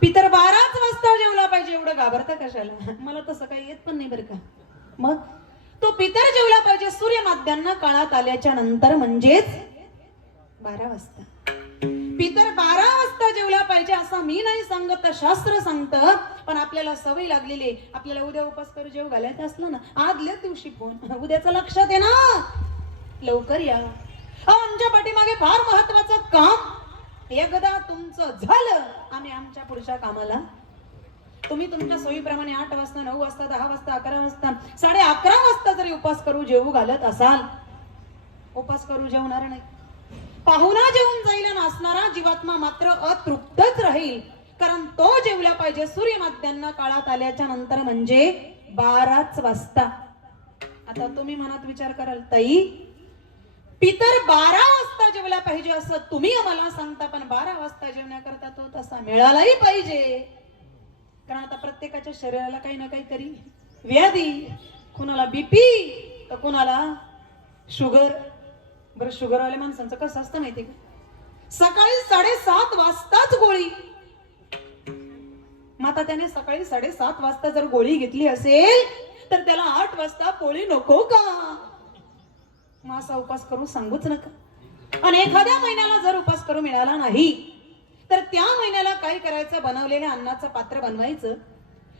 पितर 12च वाजता जेवला पाहिजे. एवढं घाबरता कशाला? मला तसं काही येत पण नाही बरं का. मग तो पितर जेवला पाहिजे सूर्य माध्यान्ह काळात आल्याच्या नंतर, म्हणजेच 12 वाजता. पितर 12 वाजता जेवला पाहिजे असं मी नाही सांगत, शास्त्र सांगतं. पण आपल्याला सवय लागलेली, आपल्याला उद्या उपास करू जेवू घालायचं असलं ना, आदल्याच दिवशी फोन, उद्याचं लक्षात आहे ना, लवकर या. आमच्या पाठीमागे फार महत्वाचं काम, एकदा तुमचं झालं आम्ही आमच्या पुढच्या कामाला. तुम्ही तुमच्या सोयीप्रमाणे 8 वाजता, 9 वाजता, 10 वाजता, 11 वाजता, 11:30 वाजता जरी उपास करू जेवू घालत असाल, उपास करू जेवणार नाही. पाहुणा जेवून जाईल आणि असणारा जीवात्मा मात्र अतृप्तच राहील, कारण तो जेवला पाहिजे सूर्य माध्यान्ह काळात आल्याच्या नंतर, म्हणजे 12च वाजता. आता तुम्ही मनात विचार कराल, ताई पितर 12 वाजता जेवला पाहिजे असं तुम्ही आम्हाला सांगता, पण 12 वाजता जेवण्याकरता तो तसा मिळालाही पाहिजे. कारण आता प्रत्येकाच्या शरीराला काही ना काहीतरी व्याधी, कुणाला बीपी तर कुणाला शुगर. बरं, शुगरवाल्या माणसांचं कसं असतं माहिती का? सकाळी 7:30 वाजताच गोळी. मग आता त्याने सकाळी 7:30 वाजता जर गोळी घेतली असेल तर त्याला 8 वाजता पोळी नको का? मग असा उपास करू सांगूच नका. आणि एखाद्या महिन्याला जर उपास करू मिळाला नाही तर त्या महिन्याला काय करायचं? बनवलेल्या अन्नाचं पात्र बनवायचं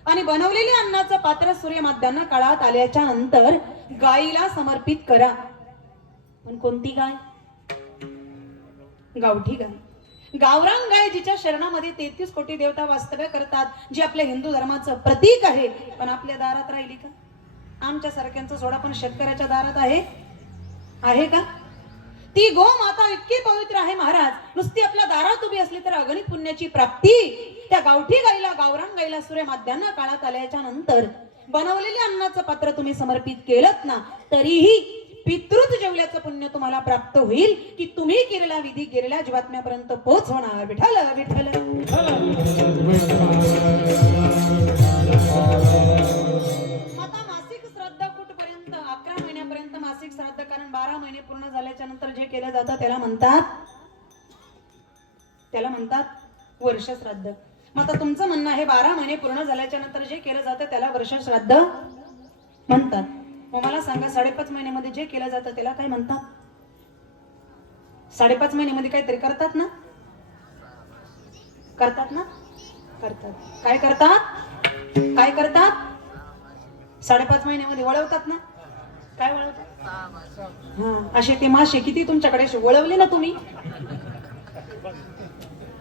आणि बनवलेल्या अन्नाचं पात्र सूर्य माध्यान्ह काळात आल्याच्या नंतर गायीला समर्पित करा. पण कोणती गाय? गावठी गाय, गावरान गाय, जिच्या शरणामध्ये 33 कोटी देवता वास्तव्य करतात, जी आपल्या हिंदू धर्माचं प्रतीक आहे. पण आपल्या दारात राहिली का? आमच्या सारख्यांचं सोडा, पण शेतकऱ्याच्या दारात आहे का? ती गो माता इतकी पवित्र आहे महाराज, नुसती आपल्या दारात उभी असली तर अगणित पुण्याची प्राप्ती. त्या गावठी गाईला, गावरान गाईला सूर्य माध्यान्ह काळात आल्याच्या नंतर बनवलेल्या अन्नाचं पात्र तुम्ही समर्पित केलंत ना, तरीही पितृत जेवल्याचं पुण्य तुम्हाला प्राप्त होईल की तुम्ही केलेला विधी गेलेल्या जीवात्म्यापर्यंत पोच होणार. विठ्ठल विठ्ठल. आता मासिक श्राद्ध कुठपर्यंत? 11 महिन्यापर्यंत मासिक श्राद्ध, कारण 12 महिने पूर्ण झाल्याच्या नंतर जे केलं जातं त्याला म्हणतात वर्ष श्राद्ध. मग आता तुमचं म्हणणं आहे 12 महिने पूर्ण झाल्याच्या नंतर जे केलं जातं त्याला वर्ष श्राद्ध म्हणतात. मग मला सांगा 5.5 महिन्यामध्ये जे केलं जातं त्याला काय म्हणतात? 5.5 महिन्यामध्ये काहीतरी करतात ना? करतात. काय करतात? 5.5 महिन्यामध्ये वळवतात ना? काय वळवतात? हा, असे ते मासे किती तुमच्याकडे असे वळवले ना तुम्ही.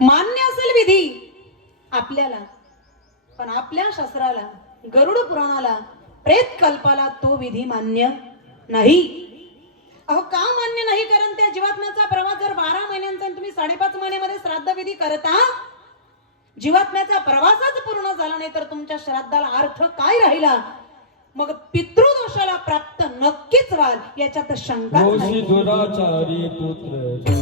मान्य असेल विधी आपल्याला, पण आपल्या शास्त्राला, गरुड पुराणाला, प्रेत कल्पाला तो विधी मान्य नाही. अहो का मान्य नाही? कारण त्या जीवात्म्याचा प्रवास जर 12 महिन्यांचा आणि तुम्ही 5.5 महिन्यामध्ये श्राद्ध विधी करता, जीवात्म्याचा प्रवासच पूर्ण झाला नाही तर तुमच्या श्राद्धाला अर्थ काय राहिला? मग पितृदोषाला प्राप्त नक्कीच व्हाल, याच्यात शंका नाही. दुराचारी पुत्र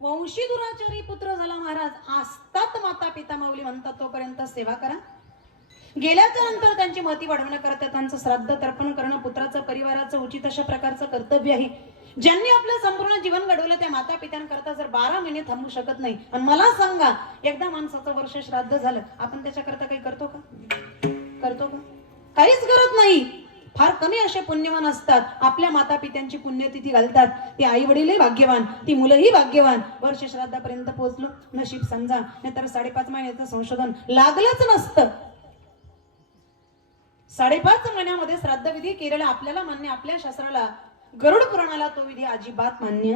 वंशी दुराचारी पुत्र झाला महाराज. आस्तात माता पिता माऊली म्हणतात तोपर्यंत सेवा करा. गेल्याच्या नंतर त्यांची महती वाढवण्याकरता त्यांचं श्राद्ध तर्पण करणं पुत्राचं, परिवाराचं उचित अशा प्रकारचं कर्तव्य आहे. ज्यांनी आपलं संपूर्ण जीवन घडवलं त्या माता पित्यांकरता जर 12 महिने थांबू शकत नाही, आणि मला सांगा एकदा माणसाचं वर्ष श्राद्ध झालं, आपण त्याच्याकरता काही करतो का? काहीच करत नाही. फार कमी असे पुण्यवान असतात आपल्या माता पित्यांची पुण्यतिथी घालतात. ते आई वडीलही भाग्यवान, ती मुलंही भाग्यवान. वर्ष श्राद्धापर्यंत पोहोचलो नशीब समजा, नाहीतर 5.5 महिन्याचं संशोधन लागलंच नसतं. 5.5 महिन्यामध्ये श्राद्ध विधी केलेला आपल्याला मान्य, आपल्या शास्त्राला, गरुड पुराणाला तो विधी अजिबात मान्य.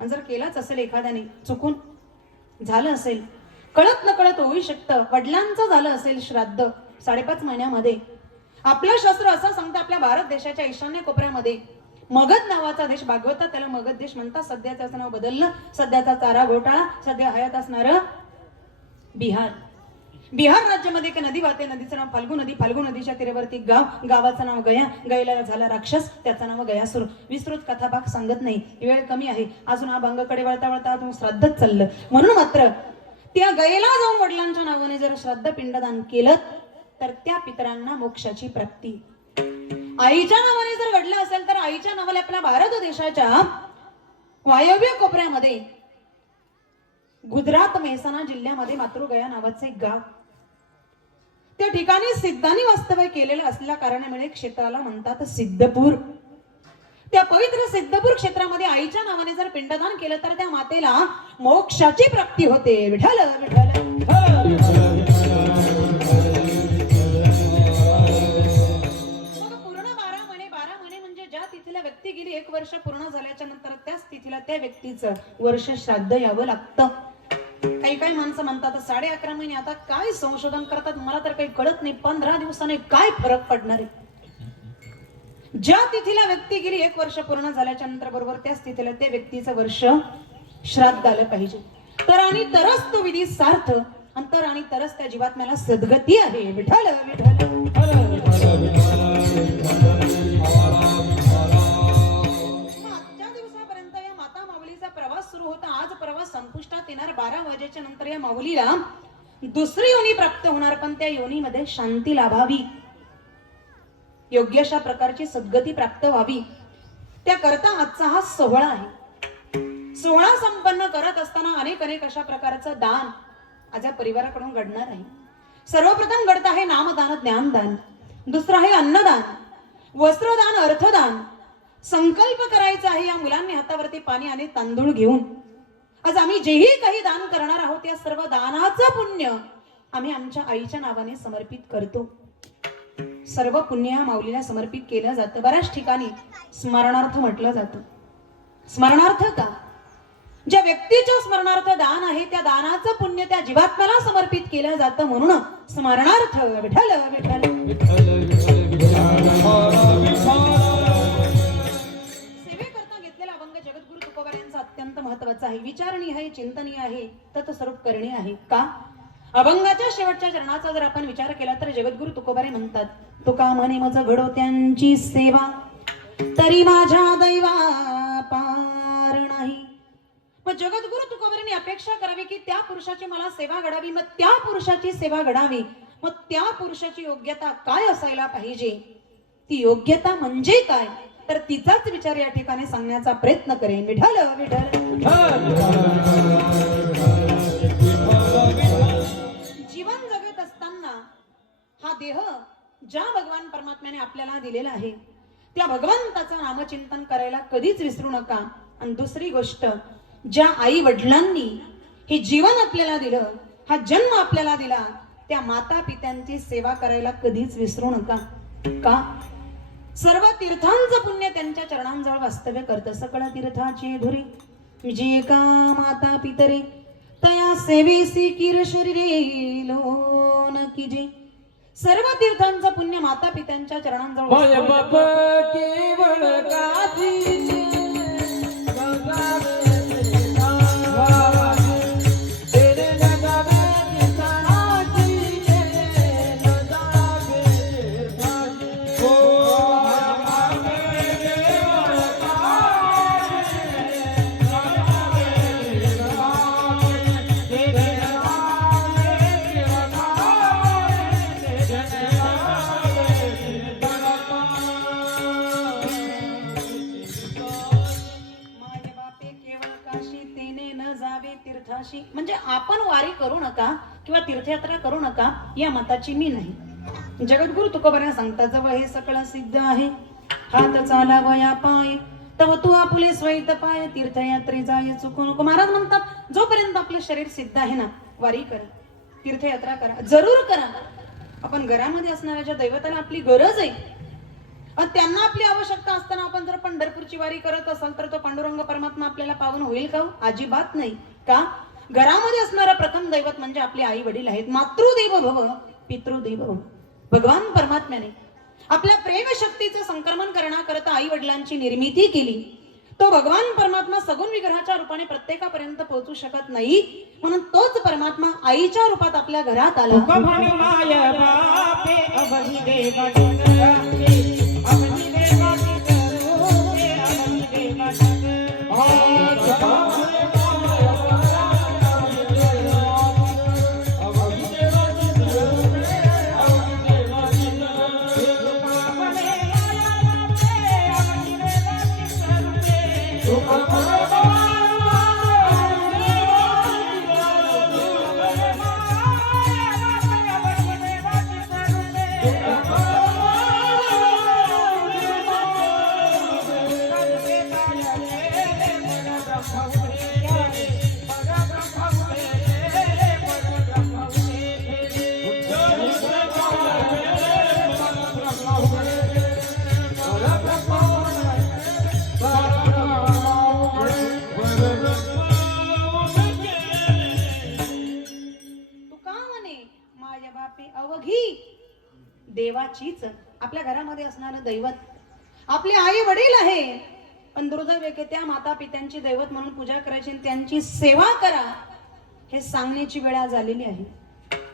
आणि जर केलाच असेल एखाद्याने, चुकून झालं असेल, कळत न कळत होऊ शकतं, वडिलांचं झालं असेल श्राद्ध 5.5 महिन्यामध्ये, आपलं शास्त्र असं सांगतं आपल्या भारत देशाच्या ईशान्य कोपऱ्यामध्ये मगध नावाचा देश, भागवतात त्याला मगध देश म्हणतात. सध्या त्याचं नाव बदललं, सध्याचा चारा घोटाळा, सध्या हयात असणारं बिहार राज्यामध्ये एक नदी वाहते, नदीचं नाव फाल्गू नदी. फाल्गू नदीच्या तीरावरती गाव, गावाचं नाव गया. गयाला झाला राक्षस, त्याचं नाव गयासूर. विस्तृत कथाभाग सांगत नाही, वेळ कमी आहे. अजून हा भांगाकडे वळता वळता तुम्ही श्राद्धच चाललं. म्हणून मात्र त्या गयेला जाऊन वडिलांच्या नावाने जर श्राद्ध पिंडदान केलं तर त्या पितरांना मोक्षाची प्राप्ती. आईच्या नावाने जर घडलं असेल तर आईच्या नावाने आपल्या भारत देशाच्या वायव्य कोपऱ्यामध्ये गुजरात मेहसाणा जिल्ह्यामध्ये मातृगया नावाचे एक गाव, त्या ठिकाणी सिद्धांनी वास्तव्य केलेलं असल्या कारणामुळे क्षेत्राला म्हणतात सिद्धपूर. त्या पवित्र सिद्धपूर क्षेत्रामध्ये आईच्या नावाने जर पिंडदान केलं तर त्या मातेला मोक्षाची प्राप्ती होते. विठ्ठल विठ्ठल. पूर्ण 12 महिने म्हणजे ज्या ज्या तिथीला व्यक्ती गेली 1 वर्ष पूर्ण झाल्याच्या नंतर त्याच तिथीला त्या व्यक्तीचं वर्ष श्राद्ध यावं लागतं. काही काही माणसं म्हणतात 11.5 महिने आता काय संशोधन करतात मला तर काही कळत नाही. 15 दिवसाने काय फरक पडणार आहे. ज्या तिथीला व्यक्ती गेली 1 वर्ष पूर्ण झाल्याच्या नंतर बरोबर त्याच तिथीला त्या व्यक्तीचं वर्ष श्राद्ध आलं पाहिजे. तर आणि तरच तो विधी सार्थ अंतर आणि तरच त्या जीवात्म्याला सद्गती आहे. विठ्ठल विठ्ठल आजच्या दिवसापर्यंत या माता माऊलीचा प्रवास सुरू होता. आज प्रवास संपुष्टात येणार. 12 वाजेच्या नंतर या माऊलीला दुसरी योनी प्राप्त होणार. पण त्या योनीमध्ये शांती लाभावी, योग्य अशा प्रकारची सद्गती प्राप्त व्हावी, त्याकरता आजचा हा सोहळा आहे. सोहळा संपन्न करत असताना अनेक अशा प्रकारचं दान आज या परिवाराकडून घडणार आहे. सर्वप्रथम घडत आहे नामदान, ज्ञानदान. दुसरं आहे अन्नदान, वस्त्रदान, अर्थदान. संकल्प करायचा आहे या मुलांनी हातावरती पाणी आणि तांदूळ घेऊन. आज आम्ही जेही काही दान करणार आहोत या सर्व दानाचं पुण्य आम्ही आमच्या आईच्या नावाने समर्पित करतो. सर्व पुण्य या माऊलीला समर्पित केलं जातं. बऱ्याच ठिकाणी स्मरणार्थ म्हटलं जातं. स्मरणार्थ का? ज्या व्यक्तीच्या स्मरणार्थ दान आहे त्या दानाचं पुण्य त्या जीवात्म्याला समर्पित केलं जातं म्हणून स्मरणार्थ. विठ्ठल विठ्ठल सेवेकरता घेतलेला अभंग जगद्गुरु तुकोबार यांचा अत्यंत महत्वाचा आहे. विचारणीय आहे, चिंतनीय आहे, तत्स्वरूप करणे आहे. का? अभंगाच्या शेवटच्या चरणाचा जर आपण विचार केला तर जगद्गुरु तुकोबारे म्हणतात, तुका म्हणे मज घडो त्यांची सेवा, तरी माझ्या दैवा पार नाही. मग जगद्गुरु तुकोबारांनी अपेक्षा करावी की त्या पुरुषाची मला सेवा घडावी. मग त्या पुरुषाची सेवा घडावी, मग त्या पुरुषाची योग्यता काय असायला पाहिजे, ती योग्यता म्हणजे काय, तर तिचाच विचार या ठिकाणी सांगण्याचा प्रयत्न करेन. विठ्ठल विठ्ठल जीवन जगत असताना हा देह ज्या भगवान परमात्म्याने आपल्याला दिलेला आहे त्या भगवंताचं नामचिंतन करायला कधीच विसरू नका. आणि दुसरी गोष्ट, ज्या आई वडिलांनी हे जीवन आपल्याला दिलं, हा जन्म आपल्याला दिला, त्या माता पित्यांची सेवा करायला कधीच विसरू नका. का? सर्व तीर्थांचं पुण्य त्यांच्या चरणांजवळ वास्तव्य करतं. सकळ तीर्थाचे धुरे जे का माता पितरे, तया सेवेसी किर शरीरे लोन कीजे. सर्व तीर्थांचं पुण्य माता पित्यांच्या चरणांजवळ म्हणजे आपण वारी करू नका किंवा तीर्थयात्रा करू नका या मताची मी नाही. जगद्गुरु तुकोबाराया सांगतात, जवळ हे सकळ सिद्ध आहे, हात चालावया पाय, तव तू आपुले स्वैत पाय, तीर्थयात्रे जाय चुकू नको. महाराज म्हणतात जोपर्यंत आपलं शरीर सिद्ध आहे ना, वारी करा, तीर्थयात्रा करा, जरूर करा. आपण घरामध्ये असणाऱ्या ज्या दैवताला आपली गरज आहे आणि त्यांना आपली आवश्यकता असताना आपण जर पंढरपूरची वारी करत असाल तर तो पांडुरंग परमात्मा आपल्याला पावन होईल का? अजिबात नाही. का? घरामध्ये असणारा प्रथम दैवत म्हणजे आपले आई वडील आहेत. मातृदेव भव पितृदेव भव. भगवान परमात्म्याने आपल्या प्रेम शक्तीचं संक्रमण करण्याकरता आई वडिलांची निर्मिती केली. तो भगवान परमात्मा सगुण विग्रहाच्या रूपाने प्रत्येकापर्यंत पोहोचू शकत नाही, म्हणून तोच परमात्मा आईच्या रूपात आपल्या घरात आला. देवाचीच आपल्या घरामध्ये असणारं दैवत आपले आई वडील आहे, पण दुर्दैव आहे की त्या माता पित्यांची दैवत म्हणून पूजा करायची आणि त्यांची सेवा करा हे सांगण्याची वेळ आज आलेली आहे.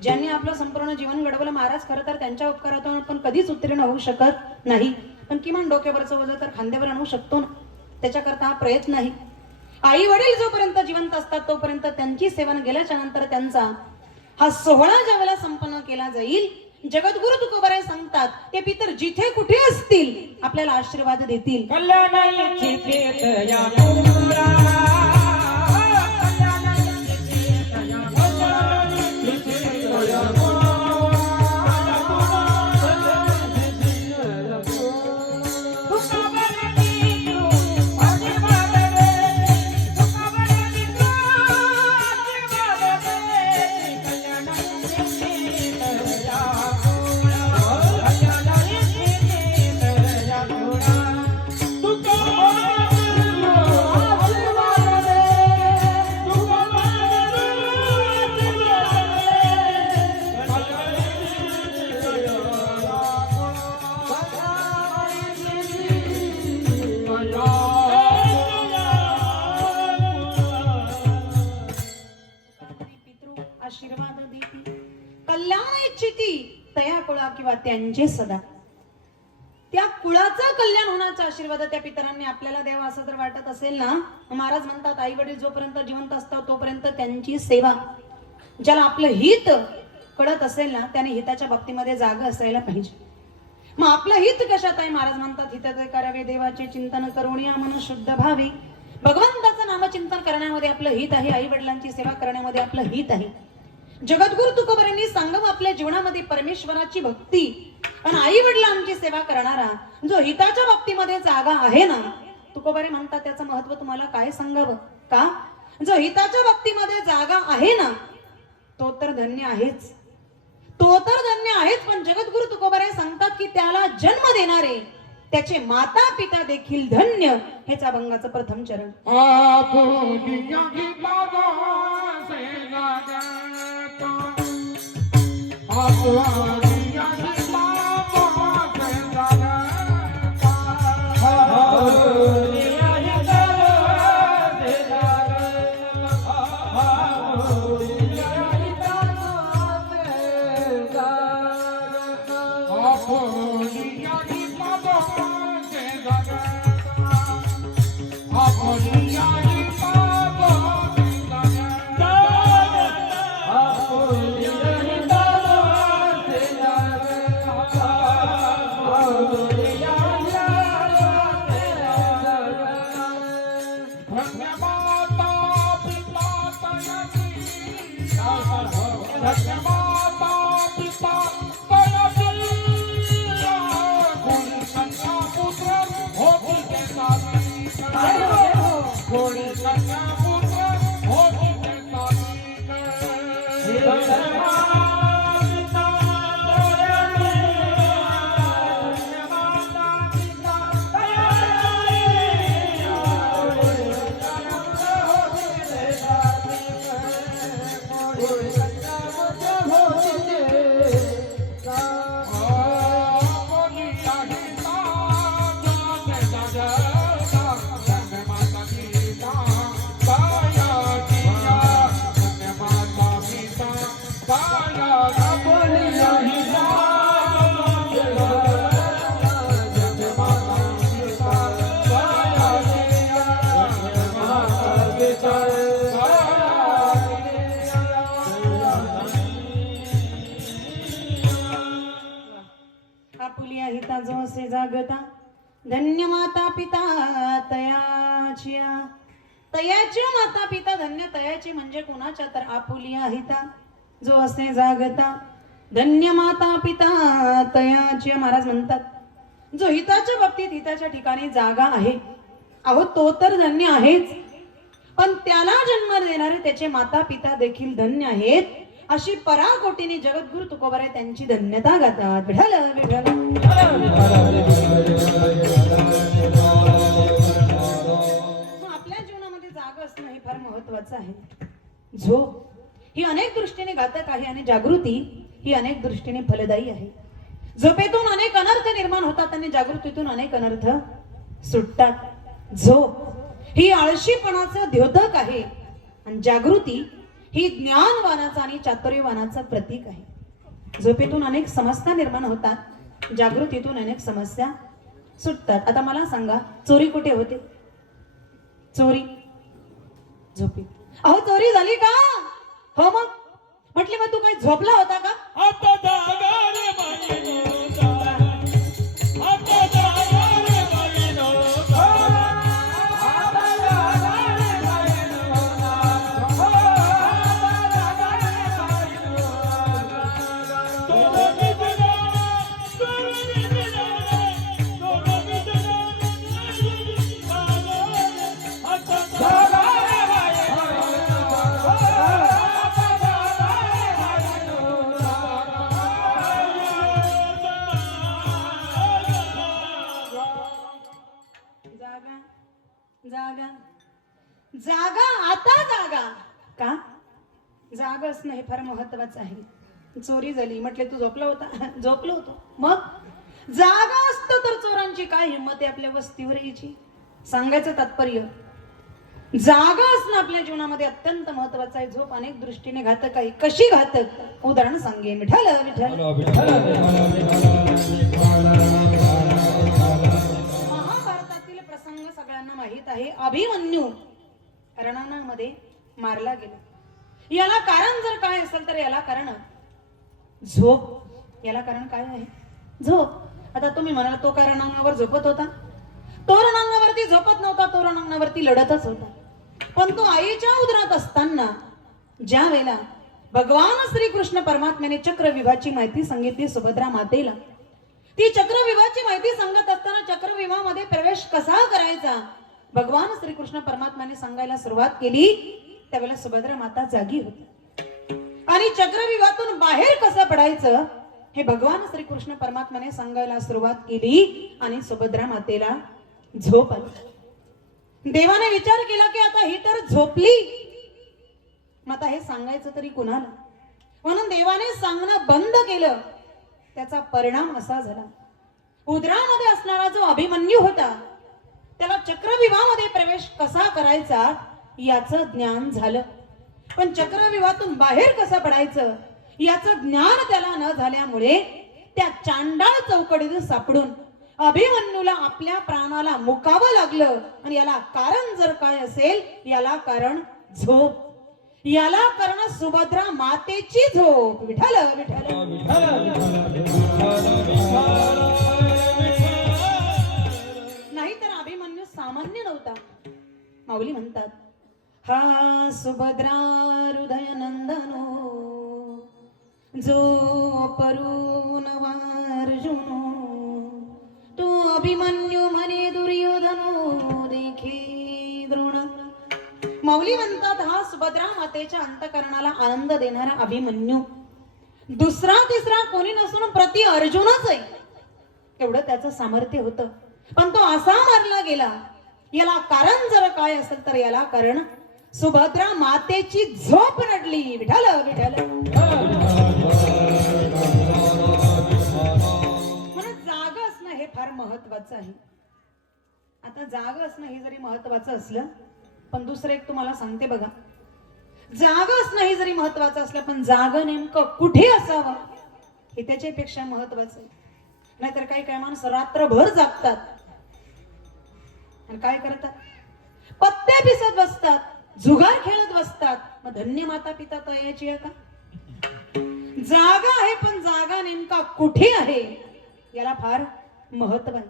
ज्यांनी आपलं संपूर्ण जीवन घडवलं महाराज, खरं तर त्यांच्या उपकारातून आपण कधीच उत्तीर्ण होऊ शकत नाही, पण किमान डोक्यावरचं वजन तर खांद्यावर आणू शकतो ना, त्याच्याकरता हा प्रयत्न आहे. आई वडील जोपर्यंत जिवंत असतात तोपर्यंत त्यांची सेवा गेल्याच्या नंतर त्यांचा हा सोहळा ज्या वेळेला संपन्न केला जाईल, जगद्गुरु तुकोबाराय सांगतात ते पितर जिथे कुठे असतील आपल्याला आशीर्वाद देतील. कल्याणाची पेट या मुला, आशीर्वाद देती कल्याण इच्छिती तया कुळा किंवा त्यांचे सदा. त्या कुळाचा कल्याण होण्याचा आशीर्वाद त्या पितरांनी आपल्याला द्यावा असं जर वाटत असेल ना, महाराज म्हणतात आई वडील जोपर्यंत जिवंत असतात तोपर्यंत त्यांची सेवा. ज्याला आपलं हित कळत असेल ना त्याने हिताच्या बाबतीमध्ये जागा असायला पाहिजे. मग आपलं हित कशात आहे? महाराज म्हणतात हिताचे करावे देवाचे चिंतन करून या मन शुद्ध भावे. भगवंताचं नामचिंतन करण्यामध्ये आपलं हित आहे, आई वडिलांची सेवा करण्यामध्ये आपलं हित आहे. जगद्गुरु तुकोबारायांनी सांगम आपल्या जीवनामध्ये परमेश्वराची भक्ती आणि आई वडिलांची सेवा करणारा जो हिताच्या बाबतीमध्ये जागा आहे ना, तुकोबारे म्हणतात त्याचं महत्व तुम्हाला काय सांगावं का? जो हिताच्या बाबतीमध्ये जागा आहे ना तो तर धन्य आहेच, तो तर धन्य आहेच. पण जगद्गुरु तुकोबाराय सांगतात की त्याला जन्म देणारे त्याचे माता पिता देखील धन्य. हेच अभंगाचं प्रथम चरण. आपुलिया हिता जो असे जागता धन्य माता पिता तयाच्या. तयाची माता पिता धन्य. तयाची म्हणजे कोणाच्या? तर आपुलिया हिता जो असे जागता धन्य माता पिता तयाची. महाराज म्हणतात जो हिताच्या बाबतीत हिताच्या ठिकाणी जागा आहे, अहो तो तर धन्य आहेच, पण त्याला जन्म देणारे त्याचे माता पिता देखील धन्य आहेत. अशी पराकोटीने जगद्गुरु तुकोबाराय त्यांची धन्यता गातात. विठ्ठल विठ्ठल. आपल्या जीवनामध्ये जागा असणं हे फार महत्वाचं आहे. झोप ही अनेक दृष्टीने घातक आहे आणि जागृती ही अनेक दृष्टीने फलदायी आहे. झोपेतून अनेक अनर्थ निर्माण होतात आणि जागृतीतून अनेक अनर्थ सुटतात. झोप ही आळशीपणाचं द्योतक आहे आणि जागृती ही ज्ञानवानाचं आणि चातुर्यवानाचं प्रतीक आहे. झोपेतून अनेक समस्या निर्माण होतात, जागृतीतून अनेक समस्या सुटतात. आता मला सांगा, चोरी कुठे होते? चोरी झोपेत. अहो चोरी झाली का? हो मग म्हटले, मग तू काही झोपला होता का? आता जागा रे बाईनो जागा. आता जागा रे बाईनो जागा. आता जागा रे बाईनो जागा. आता जागा रे बाईनो जागा. तोरण मिटला, तोरण मिटला, तोरण मिटला. आता जागा रे बाईनो जागा. जागा जागा जागा, आता जागा. का? जागा असणं हे फार महत्वाचं आहे. चोरी झाली म्हटले, तू झोपला होता? झोपलो होतो. मग जागा असतो तर चोरांची काय हिंमत आहे आपल्या वस्तीवर यायची? सांगायचं तात्पर्य, जागा असणं आपल्या जीवनामध्ये अत्यंत महत्वाचं आहे. झोप अनेक दृष्टीने घातक आहे. कशी घातक? उदाहरण सांगेन. विठ्ठल विठ्ठल. महाभारतातील प्रसंग सगळ्यांना माहित आहे. अभिमन्यू रणांगणामध्ये मारला गेला. याला कारण जर काय असेल तर याला कारण झोप. याला कारण काय आहे? झोप. आता तुम्ही म्हणाल, तो काय रणांगणावर झोपत होता? तो रणांगणावरती झोपत नव्हता, तो रणांगणावरती लढतच होता. पण तो आईच्या उदरात असताना ज्या वेळेला भगवान श्रीकृष्ण परमात्म्याने चक्रव्यूहाची माहिती सांगितली सुभद्रा मातेला, ती चक्रव्यूहाची माहिती सांगत असताना चक्रव्यूहामध्ये प्रवेश कसा करायचा भगवान श्रीकृष्ण परमात्म्याने सांगायला सुरुवात केली, त्यावेळेला सुभद्रा माता जागी होती. आणि चक्रव्यूहातून बाहेर कसं पडायचं हे भगवान श्रीकृष्ण परमात्म्याने सांगायला सुरुवात केली आणि सुभद्रा मातेला झोप आली. देवाने विचार केला की आता ही तर झोपली, मग आता हे सांगायचं तरी कुणाला? म्हणून देवाने सांगणं बंद केलं. त्याचा परिणाम असा झाला, उदरामध्ये असणारा जो अभिमन्यू होता त्याला चक्रव्यूहामध्ये प्रवेश कसा करायचा याचं ज्ञान झालं, पण चक्रव्यूहातून बाहेर कसं पडायचं याचं ज्ञान त्याला न झाल्यामुळे त्या चांडाळ चौकडीत सापडून अभिमन्यूला आपल्या प्राणाला मुकावं लागलं. आणि याला कारण जर काय असेल, याला कारण झोप. याला कारण सुभद्रा मातेची झोप. विठ्ठल विठ्ठल. नाहीतर अभिमन्यू सामान्य नव्हता. माऊली म्हणतात, हा सुभद्रा हृदय नंदनो जो परून अर्जुनो, तो अभिमन्यू म्हणे दुर्योधनो देखे द्रोण. माऊली म्हणतात, हा सुभद्रा मातेच्या अंतकरणाला आनंद देणारा अभिमन्यू दुसरा तिसरा कोणी नसून प्रति अर्जुनच आहे. एवढं त्याचं सामर्थ्य होतं, पण तो असा मारला गेला. याला कारण जर काय असेल तर याला कारण सुभद्रा मातेची झोप नडली. विठ्ठल विठ्ठल. म्हणून जाग असणं हे फार महत्वाचं आहे. आता जाग असणं हे जरी महत्वाचं असलं, पण दुसरं एक तुम्हाला सांगते बघा, जाग असणं हे जरी महत्वाचं असलं, पण जाग नेमकं कुठे असावं हे त्याच्यापेक्षा महत्वाचं आहे. नाहीतर काही काही माणसं रात्रभर जागतात आणि काय करतात, पत्ते पिसत बसतात, जुगार खेळत बसतात. मग धन्य माता पिता तर याची आहे का? जागा आहे, पण जागा नेमका कुठे आहे याला फार महत्व आहे.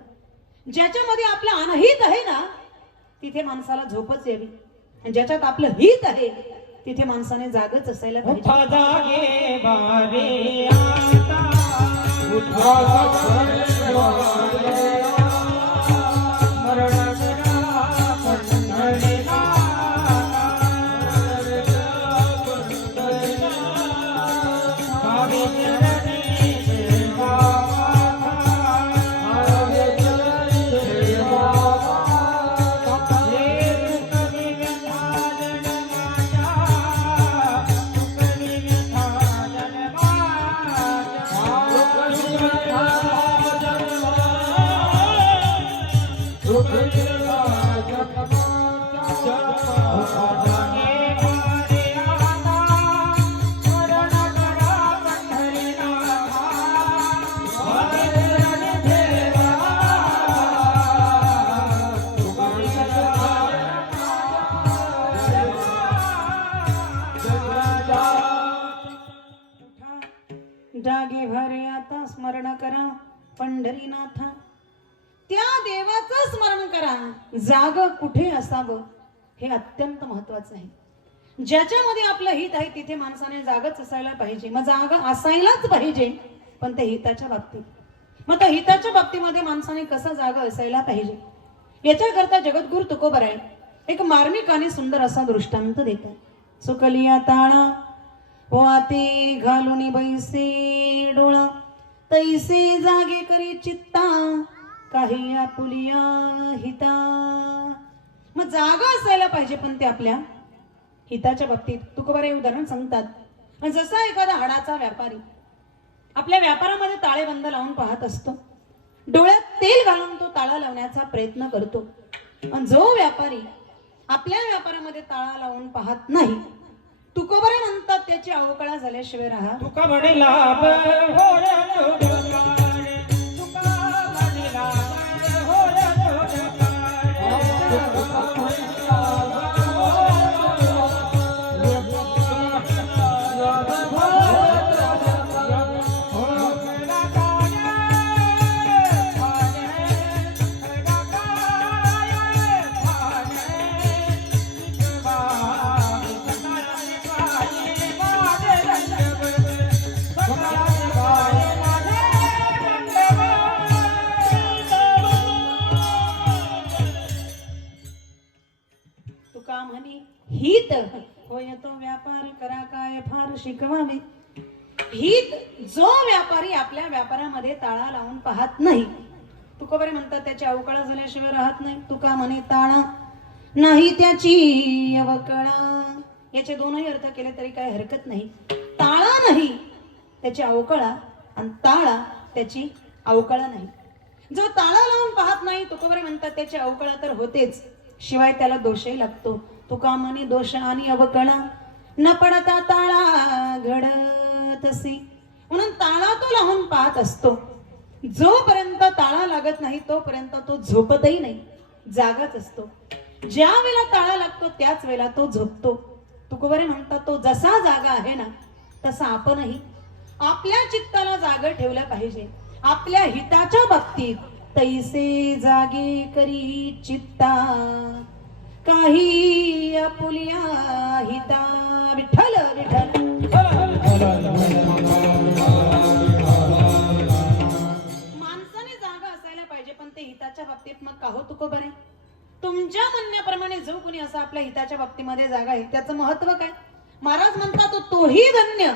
ज्याच्यामध्ये आपलं अनहित आहे ना, तिथे माणसाला झोपच यावी, आणि ज्याच्यात आपलं हित आहे तिथे माणसाने जागच असायला पाहिजे. जागे भरे आता स्मरण करा पंढरीनाथा. त्या देवाचं स्मरण करा. जाग कुठे असावं हे अत्यंत महत्वाचं आहे. ज्याच्यामध्ये आपलं हित आहे तिथे माणसाने जागच असायला पाहिजे. मग जागा असायलाच पाहिजे, पण ते हिताच्या बाबतीत. मग त्या हिताच्या बाबतीमध्ये माणसाने कसं जागा असायला पाहिजे याच्याकरता जगद्गुरु तुकोबराय एक मार्मिक आणि सुंदर असा दृष्टांत देतात. सुकलिया ताळा वाते घालून बैसे डोळा तैसे जागे करी चित्ता काही आपुलिया हिता. मग जागा असायला पाहिजे, पण ते आपल्या हिताच्या बाबतीत. तुकोबाराय उदाहरण सांगतात. जसा एखादा हाडाचा व्यापारी आपल्या व्यापारामध्ये ताळेबंद लावून पाहत असतो. डोळ्यात तेल घालून तो ताळा लावण्याचा प्रयत्न करतो. आणि जो व्यापारी आपल्या व्यापारामध्ये ताळा लावून पाहत नाही, तुकोबाराय म्हणतात त्याची अवकळा झाल्याशिवाय राहा. तुका म्हणे लाभ होय तुझ्याकडे, तुका म्हणे लाभ होय तुका म्हणे हित होय तो व्यापार करा काय फार शिकवावे. हित जो व्यापारी आपल्या व्यापारामध्ये ताळा लावून पाहत नाही, तुकोबाराय म्हणतात त्याची अवकळा झाल्याशिवाय राहत नाही. तुका म्हणे ताळा नाही त्याची अवकळा. याचे दोनही अर्थ केले तरी काही हरकत नाही. ताळा नाही त्याची अवकळा आणि ताळा त्याची अवकळा नाही. जो ताळा लावून पाहत नाही, तुकोबाराय म्हणतात त्याची अवकळा तर होतेच, शिवाय त्याला दोषही लागतो. तुका म्हणे दोष आणि अवकळा न पडता ताळा घडत असे. म्हणून ताळा तो लावून पाहत असतो. जोपर्यंत ताळा लागत नाही तोपर्यंत तो झोपतही नाही, जागाच असतो. ज्या वेळेला ताळा लागतो त्याच वेळेला तो झोपतो. तुकोबाराय म्हणतात तो जसा जागा आहे ना तसा आपणही आपल्या चित्ताला जागा ठेवलं पाहिजे. आपल्या हिताच्या बाबतीत तैसे जागे करी चित्ता काही आपुलिया हिता. विठ्ठल विठ्ठल. माणसाने जागा असायला पाहिजे, पण ते हिताच्या बाबतीत. मग का हो तुकोबाराय, तुमच्या म्हणण्याप्रमाणे जो कोणी असा आपल्या हिताच्या बाबतीमध्ये जागा आहे त्याचं महत्व काय? महाराज म्हणतात तोही धन्य,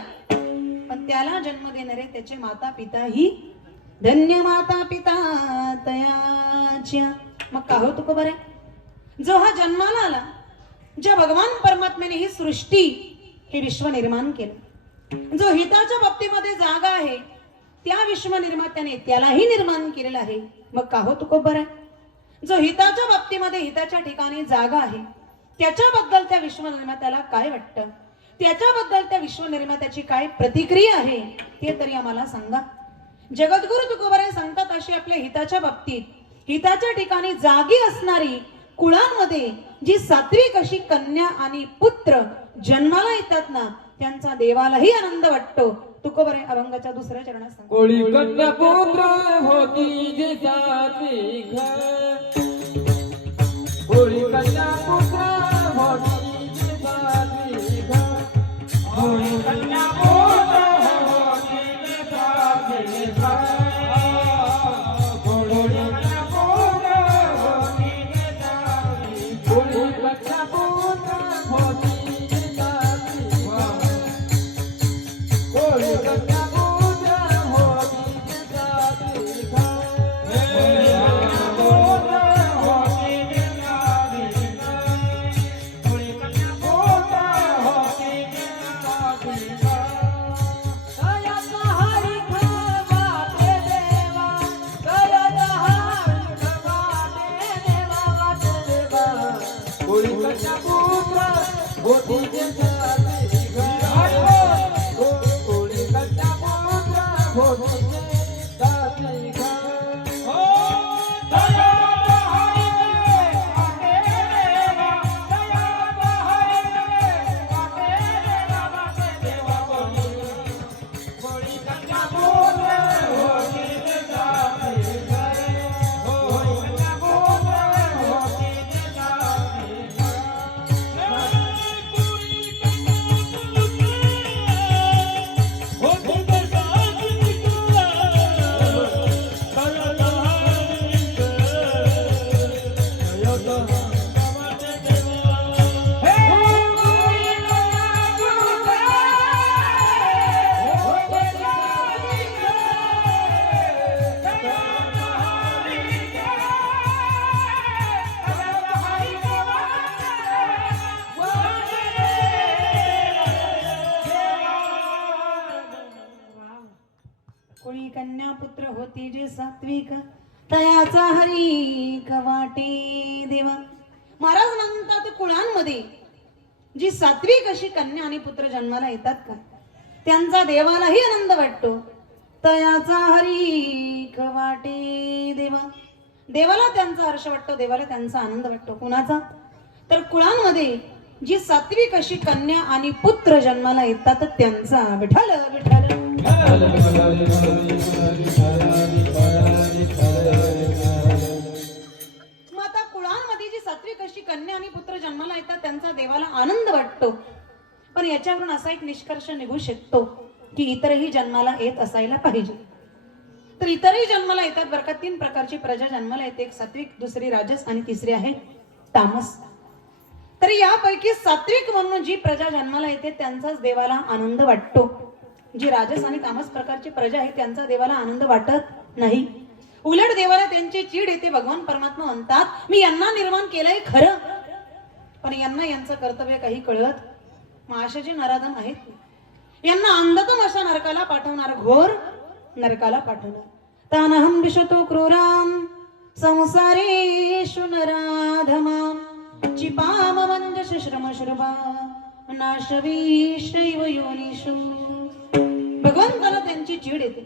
पण त्याला जन्म देणारे त्याचे माता पिता ही धन्य. माता पिता तयाच्या. मग का हो तुकोबाराय, जो हा जन्माला आला, ज्या भगवान परमात्म्याने ही सृष्टी हे विश्व निर्माण केलं, जो हिताच्या बाबतीमध्ये जागा आहे त्या विश्व निर्मात्याने त्यालाही निर्माण केलेलं आहे. मग का हो तुकोबाराय, जो हिताच्या बाबतीमध्ये हिताच्या ठिकाणी जागा आहे त्याच्याबद्दल त्या विश्व निर्मात्याला काय वाटतं, त्याच्याबद्दल त्या विश्व निर्मात्याची काय प्रतिक्रिया आहे ते तरी आम्हाला सांगा. जगद्गुरु तुकोबाराय सांगतात अशी आपल्या हिताच्या बाबतीत हिताच्या ठिकाणी जागी असणारी कुळांमध्ये जी सात्विक अशी कन्या आणि पुत्र जन्माला येतात ना, त्यांचा देवालाही आनंद वाटतो. तुकोबाराय अभंगाच्या दुसऱ्या चरणात सांगतात. कोळी कन्या पुत्र होती जे सात्विक, कोळी कन्या पुत्र होती जे सात्विक, कोळी कन्या पुत्र होती जे सात्विक, कोळी कन्या पुत्र होती जे सात्विक, कोळी कन्या पुत्र होती जे सात्विक, कोळी कन्या पुत्र होती जे सात्विक, कोळी कन्या पुत्र होती जे सात्विक कोळी कन्या पुत्र होती जे सात्विक कोळी कन्या पुत्र होती जे सात्विक तयाचा हरी कवाटे देवा. महाराज म्हणतात कुळांमध्ये जी सात्विक अशी कन्या आणि पुत्र जन्माला येतात का त्यांचा देवालाही आनंद वाटतो. तयाचा हरी कवाटे देवा. देवाला त्यांचा हर्ष वाटतो, देवाला त्यांचा आनंद वाटतो. कुणाचा? तर कुळांमध्ये जी सात्विक अशी कन्या आणि पुत्र जन्माला येतात त्यांचा. विठ्ठल विठ्ठल. मग आता कुळांमध्ये जी सात्विक अशी कन्या आणि पुत्र जन्माला येतात त्यांचा देवाला आनंद वाटतो. पण याच्यावरून असा एक निष्कर्ष निघू शकतो की इतरही जन्माला येत असायला पाहिजे. तर इतरही जन्माला येतात बरं का. 3 प्रकारची प्रजा जन्माला येते. एक सात्विक, दुसरी राजस आणि तिसरी आहे तामस. तर यापैकी सात्विक म्हणून जी प्रजा जन्माला येते त्यांचाच देवाला आनंद वाटतो. जी राजस आणि तामस प्रकारची प्रजा आहे त्यांचा देवाला आनंद वाटत नाही. उलट देवाला त्यांची चीड येते. भगवान परमात्मा म्हणतात मी यांना निर्माण केलंय खरं, पण यांना यांचं कर्तव्य काही कळत. मग असे जे नराधम आहेत यांना अंधतम अशा नरकाला पाठवणार, घोर नरकाला पाठवणार. तानहं विशतो क्रूराम संसारेषु नराधमाम चिपाम मंजस श्रम श्रभा नाशवीशैव योनिषु. भगवंताला त्यांची चीड येते.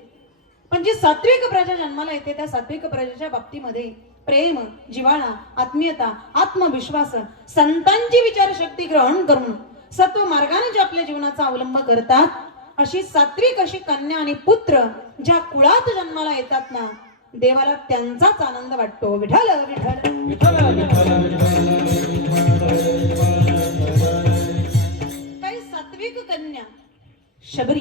पण जी सात्विक प्रजा जन्माला येते त्या सात्विक प्रजेच्या बाबतीमध्ये प्रेम, जिव्हाळा, आत्मीयता, आत्मविश्वास, संतांची विचारशक्ती ग्रहण करून सत्व मार्गाने जे आपल्या जीवनाचा अवलंब करतात अशी सात्विक अशी कन्या आणि पुत्र ज्या कुळात जन्माला येतात ना देवाला त्यांचाच आनंद वाटतो. विठ्ठल विठ्ठल. काही सात्विक कन्या शबरी,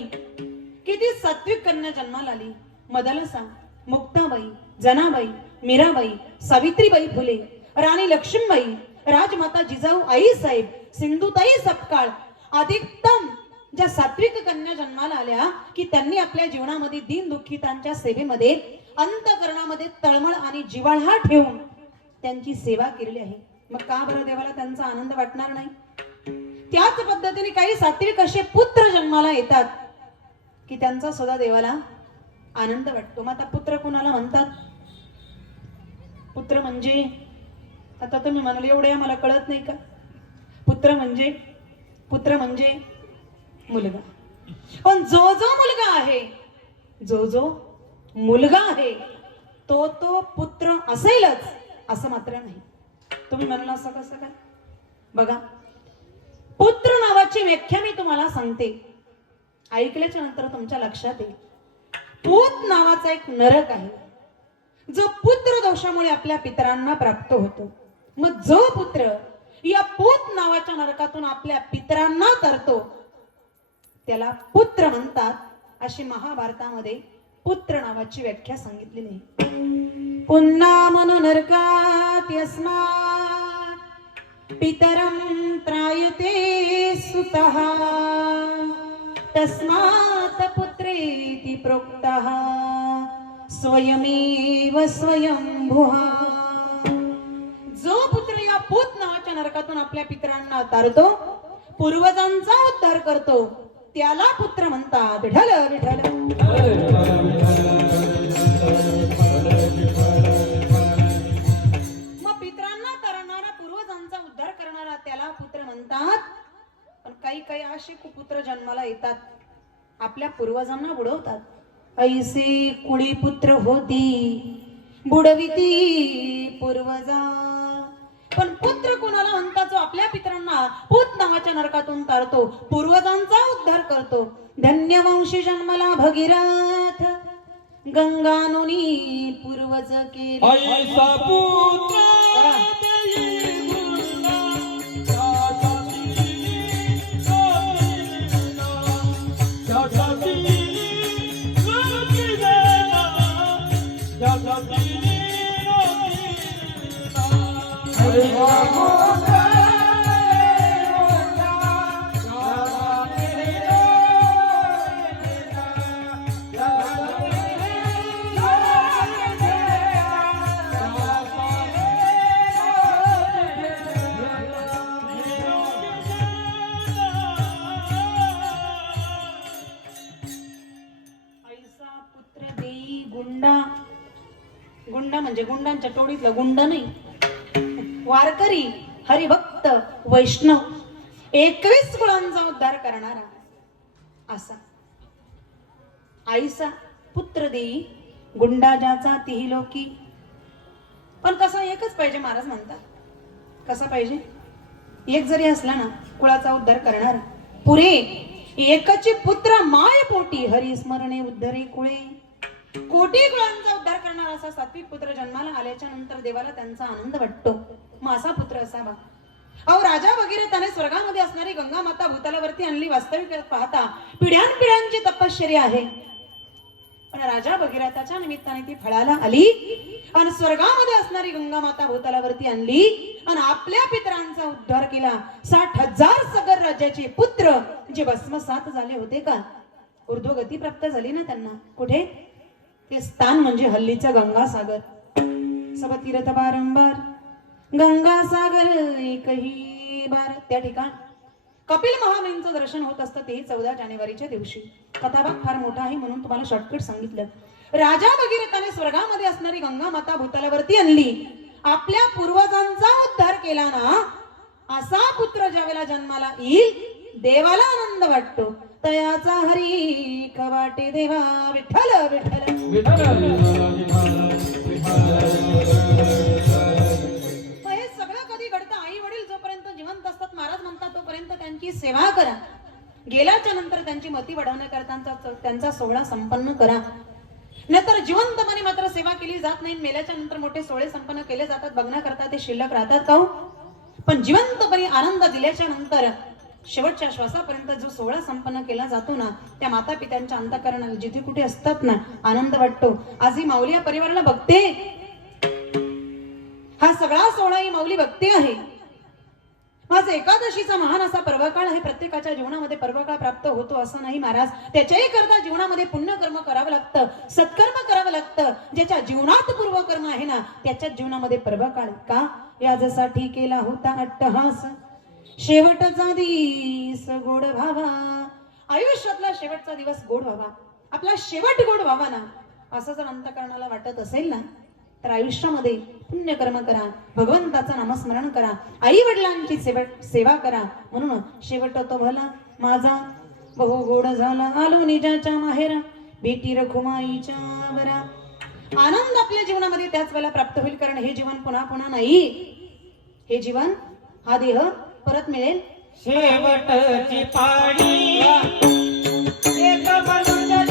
किती सात्विक कन्या जन्माला आली. मदलसा, मुक्ताबाई, जनाबाई, मीराबाई, सावित्रीबाई फुले, राणी लक्ष्मीबाई, राजमाता जिजाऊ आई साहेब, सिंधुताई सपकाळ, अधिकतम ज्या सात्विक कन्या जन्माला आल्या की त्यांनी आपल्या जीवनामध्ये दीन दुःखितांच्या सेवेमध्ये अंतःकरणामध्ये तळमळ आणि जिव्हाळा ठेवून त्यांची सेवा केलेली आहे. मग का बरं देवाला त्यांचा आनंद वाटणार नाही? त्याच पद्धतीने काही सात्विक असे पुत्र जन्माला येतात की त्यांचा सुद्धा देवाला आनंद वाटतो. मग आता पुत्र कोणाला म्हणतात? पुत्र म्हणजे आता तुम्ही म्हणाले एवढे मला कळत नाही का? पुत्र म्हणजे मुलगा. पण जो मुलगा आहे, जो मुलगा आहे तो पुत्र असेलच असं मात्र नाही. तुम्ही म्हणाल असं कसं काय? बघा, पुत्र नावाची व्याख्या मी तुम्हाला सांगते, ऐकल्याच्या नंतर तुमच्या लक्षात येईल. पूत नावाचा एक नरक आहे जो पुत्र दोषामुळे आपल्या पितरांना प्राप्त होतो. मग जो पुत्र या पूत नावाच्या नरकातून आपल्या पितरांना तरतो त्याला पुत्र म्हणतात. अशी महाभारतामध्ये पुत्र नावाची व्याख्या सांगितलेली आहे. पुन्हा मनो नरकात यस्मात् पितरं त्रायते सुतः तस्मात् पुत्रेति प्रोक्तः स्वयमेव स्वयंभुः. जो पुत्र या पूत नावाच्या नरकातून आपल्या पितरांना तारतो, पूर्वजांचा उद्धार करतो, त्याला पुत्र म्हणतात. विठ्ठल विठ्ठल. मग पितरांना तारणारा, पूर्वजांचा उद्धार करणारा त्याला पुत्र म्हणतात. 1400 कुपुत्र जन्माला येतात, आपल्या पूर्वजांना बुडवतात। ऐसे कुळी पुत्र होती बुडविती पूर्वजा। पण पुत्र कोणाला म्हणता जो आपल्या पितरांना पूत नावाच्या नरकातून तारतो, पूर्वजांचा उद्धार करतो। धन्यवंशी जन्मला भगीरथ, गंगानुनी पूर्वज केले। ऐसा पुत्र देई गुंडा, ऐसा पुत्र देई गुंडा। गुंडा म्हणजे गुंडांच्या टोळीतला गुंडा नाही, वारकरी, हरिभक्त, वैष्णव, 21 कुळांचा उद्धार करणारा असा। आईसा पुत्र देई गुंडा ज्याचा तिही लोकी। पण कसा एकच पाहिजे महाराज म्हणतात, कसा पाहिजे? एक जरी असला ना कुळाचा उद्धार करणार, पुरे एकचे पुत्र माय पोटी हरी स्मरणे उद्धरे कुळे। कोटी कुळांचा उद्धार करणारा असा सात्विक पुत्र जन्माला आल्याच्या नंतर देवाला त्यांचा आनंद वाटतो, मग असा पुत्र असावा। अहो राजा वगैरे त्याने स्वर्गामध्ये असणारी गंगा माता भूतलावरती आणली। वास्तविक पाहता पिढ्यानपिढ्यांची तपश्चर्या आहे, पण राजा वगैरे त्याच्या निमित्ताने ती फळाला आली आणि स्वर्गामध्ये असणारी गंगा माता भूतलावरती आणली आणि आपल्या पितरांचा उद्धार केला। 60,000 सगर राज्याचे पुत्र जे भस्मसात झाले होते का, ऊर्ध्वगती प्राप्त झाली ना त्यांना। कुठे? ते स्थान म्हणजे हल्लीचं गंगासागर। सब तीर्थ बारंबार गंगासागर एकही बार। त्या ठिकाण कपिल महामुनींचं दर्शन होत असतं, तेही 14 जानेवारीच्या दिवशी। कथाभाग फार मोठा आहे म्हणून तुम्हाला शॉर्टकट सांगितलं। राजा वगैरे त्याने स्वर्गामध्ये असणारी गंगा माता भूतलावरती आणली, आपल्या पूर्वजांचा उद्धार केला ना, असा पुत्र ज्यावेळेला जन्माला येईल देवाला आनंद वाटतो। तयाचा हरी खवाटे देवा विठ्ठल विठ्ठल। हे सगळं कधी घडतं? आई वडील जोपर्यंत जिवंत असतात, महाराज म्हणतात तोपर्यंत त्यांची सेवा करा, गेल्याच्या नंतर त्यांची मती वाढवण्याकरता त्यांचा सोहळा संपन्न करा। नाहीतर जिवंतपणे मात्र सेवा केली जात नाही, मेल्याच्या नंतर मोठे सोहळे संपन्न केले जातात, बघण्याकरता ते शिल्लक राहतात का हो? पण जिवंतपणे आनंद दिल्याच्या नंतर शेवटच्या श्वासापर्यंत जो सोहळा संपन्न केला जातो ना, त्या माता पित्यांच्या अंतःकरणाला जिथे कुठे असतात ना आनंद वाटतो। आज ही माऊली या परिवाराला बघते, हा सगळा सोहळा ही माऊली बघते आहे। आज एकादशीचा महान असा पर्वकाळ आहे। प्रत्येकाच्या जीवनामध्ये पर्वकाळ प्राप्त होतो असं नाही महाराज, त्याच्याही करता जीवनामध्ये पुण्यकर्म करावं लागतं, सत्कर्म करावं लागतं। ज्याच्या जीवनात पूर्वकर्म आहे ना त्याच्या जीवनामध्ये पर्वकाळ का? यासाठी केला होता अट्टहास, शेवटचा दिवस गोड व्हावा। आयुष्यातला शेवटचा दिवस गोड व्हावा, आपला शेवट गोड व्हावा ना, असं जर अंतःकरणाला वाटत असेल ना तर आयुष्यामध्ये पुण्यकर्म करा, भगवंताचं नामस्मरण करा, आई वडिलांची सेवा करा। म्हणून शेवट तो भला माझा बहु गोड झाला, आलो निजाच्या माहेरा भेटी रखुमाईच्या बरा। आनंद आपल्या जीवनामध्ये त्याच वेळेला प्राप्त होईल, कारण हे जीवन पुन्हा पुन्हा नाही, हे जीवन हा देह परत मिळेल। शेवटची पाळी एक मनुष्य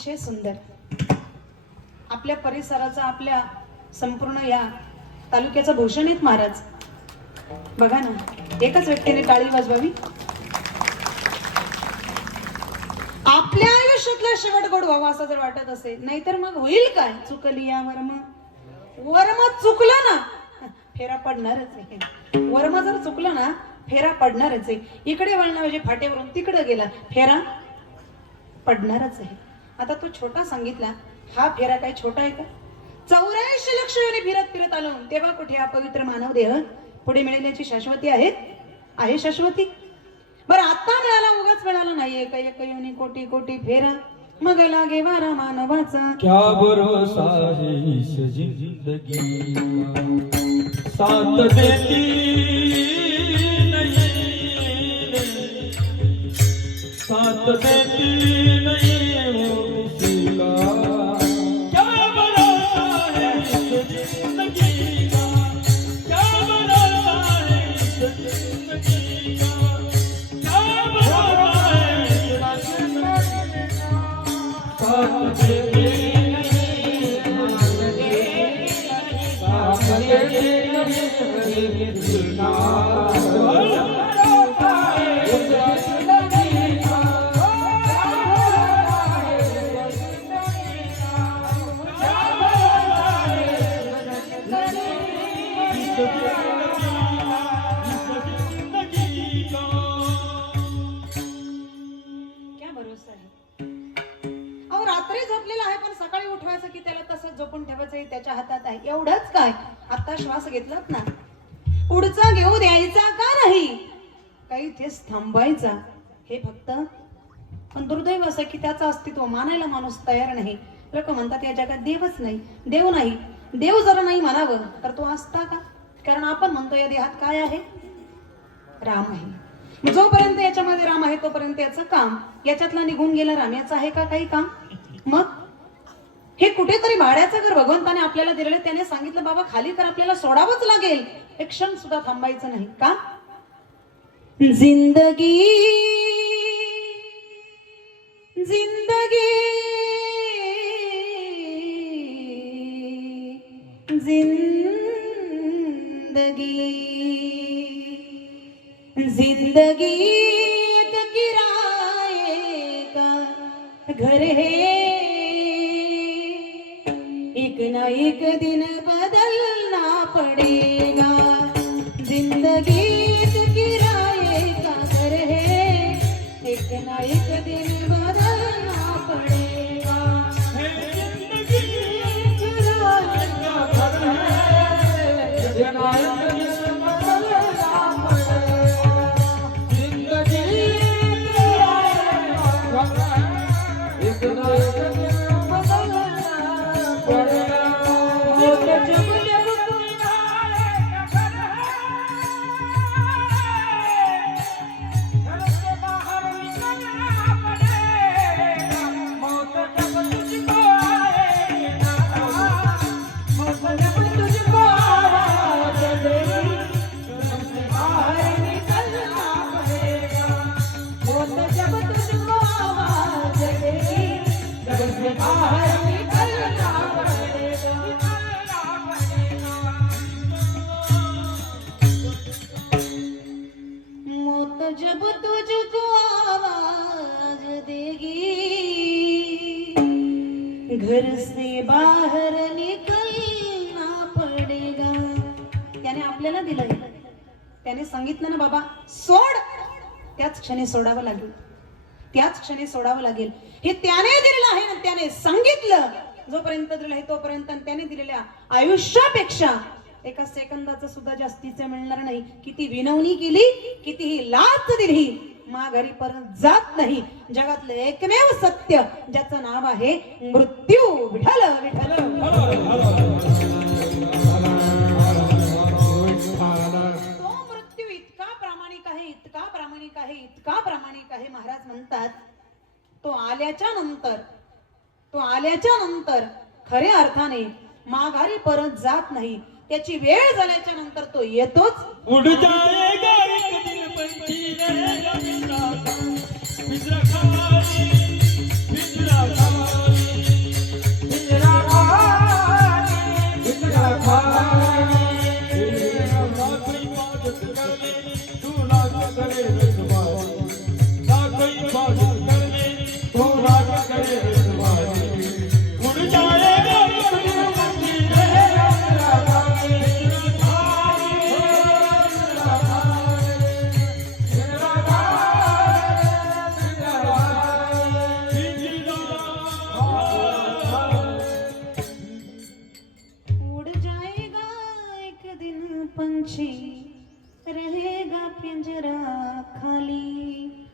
अतिशय सुंदर आपल्या परिसराचा, आपल्या संपूर्ण या तालुक्याचा भूषण आहेत महाराज. बघा ना, एकच व्यक्तीने टाळी वाजवावी. आपल्या आयुष्यातला शेवट गोड व्हावा असं जर वाटत असेल, नाहीतर मग होईल काय? चुकली या वर्म चुकलं ना फेरा पडणारच आहे. वर्म जर चुकलं ना फेरा पडणारच आहे. इकडे वळण्याऐवजी फाट्यावरून तिकडे गेला, फेरा पडणारच आहे. आता तो छोटा सांगितला, हा फेरा काय छोटा आहे का? 84 लक्ष योनी फिरत फिरत आलो, तेव्हा कुठे हा पवित्र मानव देह पुढे मिळण्याची शाश्वती आहे शाश्वती. बरं आता मिळाला, उगाच मिळाला नाहीये. एक योनी कोटी कोटी फेरा, मग लागे वारा मानवाचा. क्या भरोसा है इस जिंदगी का, साथ देती नहीं, साथ देती नहीं वो किसी का. क्या भरोसा है इस जिंदगी का, क्या भरोसा है इस जिंदगी का, क्या भरोसा है इस जिंदगी का. साथ देती की त्याला तसंच झोपून ठेवायचं त्याच्या हातात आहे. एवढंच काय, आता श्वास घेतलात ना, पुढचा घेऊ द्यायचा का नाही, काही तेच थांबायचा. हे फक्त पण दुर्दैव असं की त्याचं अस्तित्व मानायला माणूस तयार नाही. लोक म्हणतात या जगात देवच नाही, देव नाही. देव जर नाही म्हणावं तर तो असता का? कारण आपण म्हणतो या देहात काय आहे, राम आहे. जोपर्यंत याच्यामध्ये राम आहे तोपर्यंत याचं काम, याच्यातला निघून गेला राम, याचं आहे का काही काम? मग हे कुठेतरी भाड्याचं घर भगवंताने आपल्याला दिलेलं, त्याने सांगितलं बाबा खाली तर आपल्याला सोडावंच लागेल, एक क्षण सुद्धा थांबायचं नाही का? जिंदगी जिंदगी जिंदगी जिंदगी एक किराए का घर है, एक ना एक दिन बदलना पड़ेगा. जिंदगी एक किराए का घर है, एक ना एक दिन बदलना पड़ेगा. जिंदगी किराए का घर है, एक ना एक दिन बदलना पड़ेगा. जिंदगी किराए का घर है, एक ना एक दिन बदलना पड़ेगा. जब तुझको आवाज देगी, घर से बाहर निकलना पड़ेगा. त्याने आपल्याला दिलंय, त्याने सांगितलं ना बाबा सोड, त्याच क्षणी सोडावं लागेल, त्याच क्षणी सोडावं लागेल. हे त्याने दिलेलं आहे ना, त्याने सांगितलं. जोपर्यंत दिलं आहे तोपर्यंत त्याने दिलेल्या आयुष्यापेक्षा एका सेकंदाचं सुद्धा जास्तीचं मिळणार नाही. किती विनवणी केली, कितीही लाच दिली, माघारी परत जात नाही. जगातलं एकमेव सत्य ज्याचं नाव आहे मृत्यू. विठ्ठल विठ्ठल. तो मृत्यू इतका प्रामाणिक आहे, इतका प्रामाणिक आहे, इतका प्रामाणिक आहे. महाराज म्हणतात तो आल्याच्या नंतर खऱ्या अर्थाने माघारी परत जात नाही. त्याची वेळ झाल्याच्या नंतर तो येतोच. उड़ जाएगा एक दिन पंछी रहेगा बिजरा खाली, बिजरा खाली. पंछी रहेगा पिंजरा खाली.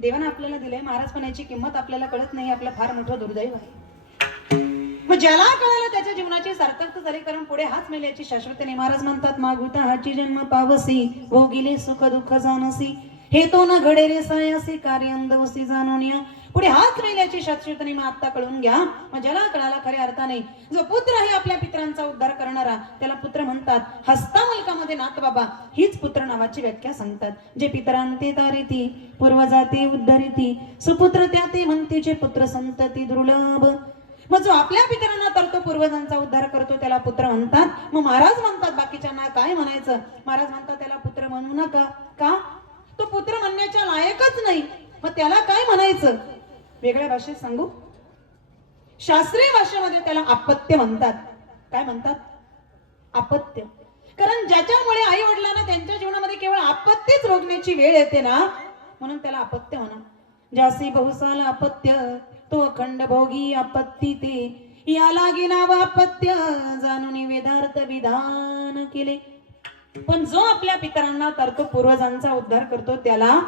देवानं आपल्याला दिलंय, महाराज पण याची किंमत आपल्याला कळत नाही, आपलं फार मोठं दुर्दैव आहे. मग ज्याला कळालं त्याच्या जीवनाची सार्थकता झाली, कारण पुढे हाच मिळेल याची शाश्वती. महाराज म्हणतात, मागुता हाची जन्म पावसी भोगिले सुख दुःख जाणसी, हे तो न घडे रे सायासी कार्य अंधवसी जाणून या. पुढे हाच मिळेल याची शाश्वती मग आता कळून घ्या. मग ज्याला कळाला खऱ्या अर्थाने, जो पुत्र आहे आपल्या पितरांचा उद्धार करणारा, त्याला पुत्र म्हणतात. हस्तामलकामध्ये नाथ बाबा हीच पुत्र नावाची व्याख्या सांगतात. जे पितरांते तारिती पूर्वजाते उद्धरिती, सुपुत्र त्या ते म्हणते जे पुत्र संतती दुर्लभ. मग जो आपल्या पितरांना तरतो पूर्वजांचा उद्धार करतो त्याला पुत्र म्हणतात. मग महाराज म्हणतात बाकीच्यांना काय म्हणायचं, महाराज म्हणतात त्याला पुत्र म्हणू नका. का? तो पुत्र म्हणण्याच्या लायकच नाही. मग त्याला काय म्हणायचं? वेगळ्या भाषेत सांगू, शास्त्रीय भाषेमध्ये त्याला अपत्य म्हणतात. काय म्हणतात? अपत्य. कारण ज्याच्यामुळे आई वडिलांना त्यांच्या जीवनामध्ये केवळ आपत्तीच भोगण्याची वेळ येते ना, म्हणून त्याला अपत्य म्हणा. ज्यासी बहुसाल अपत्य तो अखंड भोगी आपत्ती ते, या लागे नाव अपत्य जाणून वेदार्थ विधान केले. पण जो आपल्या पितरांना तरतो पूर्वजांचा उद्धार करतो त्याला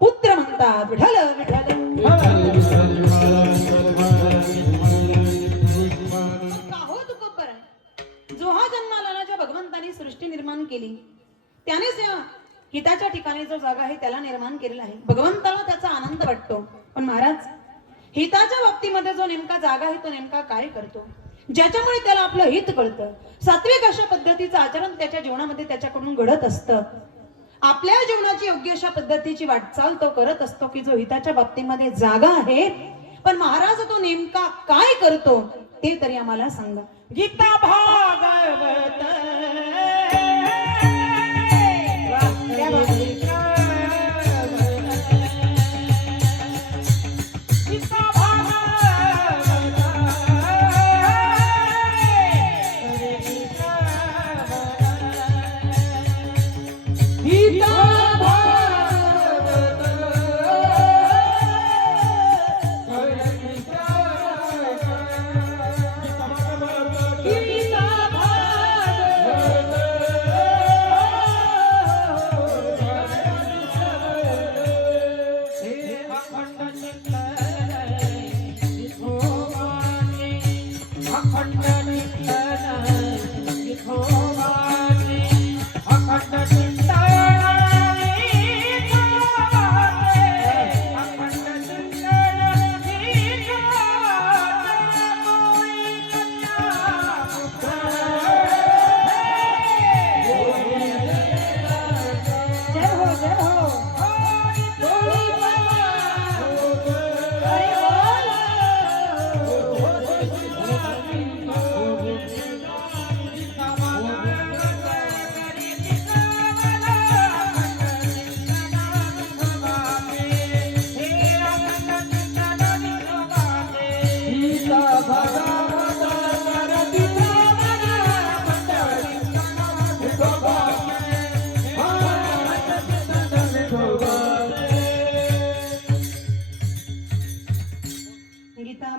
पुत्र म्हणतात. विठ्ठल विठ्ठल. काहो तुकोबर आहे, जो हा जन्माला ना, ज्या भगवंतानी सृष्टी निर्माण केली त्यानेच या हिताच्या ठिकाणी जो जागा आहे त्याला निर्माण केलेला आहे. भगवंताला त्याचा आनंद वाटतो. पण महाराज, हिताच्या बाबतीमध्ये जो नेमका जागा आहे तो नेमका काय करतो, ज्याच्यामुळे त्याला आपलं हित कळतं. सात्विक अशा पद्धतीचं आचरण त्याच्या जीवनामध्ये त्याच्याकडून घडत असतं. आपल्या जीवनाची योग्य अशा पद्धतीची वाटचाल तो करत असतो की जो हिताच्या बाबतीमध्ये जागा आहे. पण महाराज तो नेमका काय करतो ते तरी आम्हाला सांगा. गीता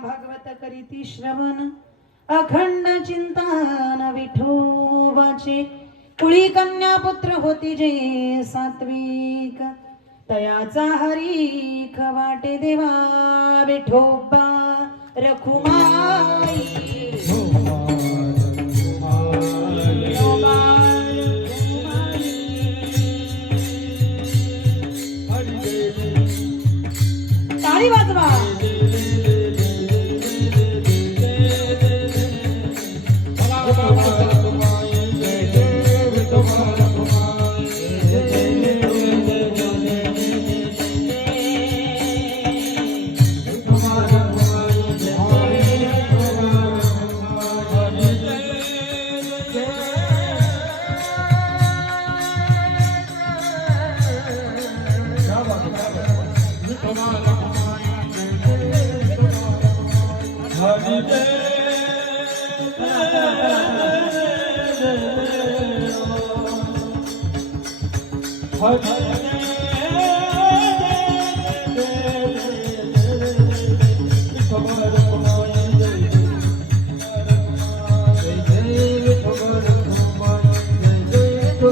भागवत करीती श्रवण अखंड चिंतन विठोबाचे. कुळी कन्या पुत्र होती जे सात्विक, तयाचा हरीख वाटे देवा विठोबा रखुमाई. टाळी वाजवा.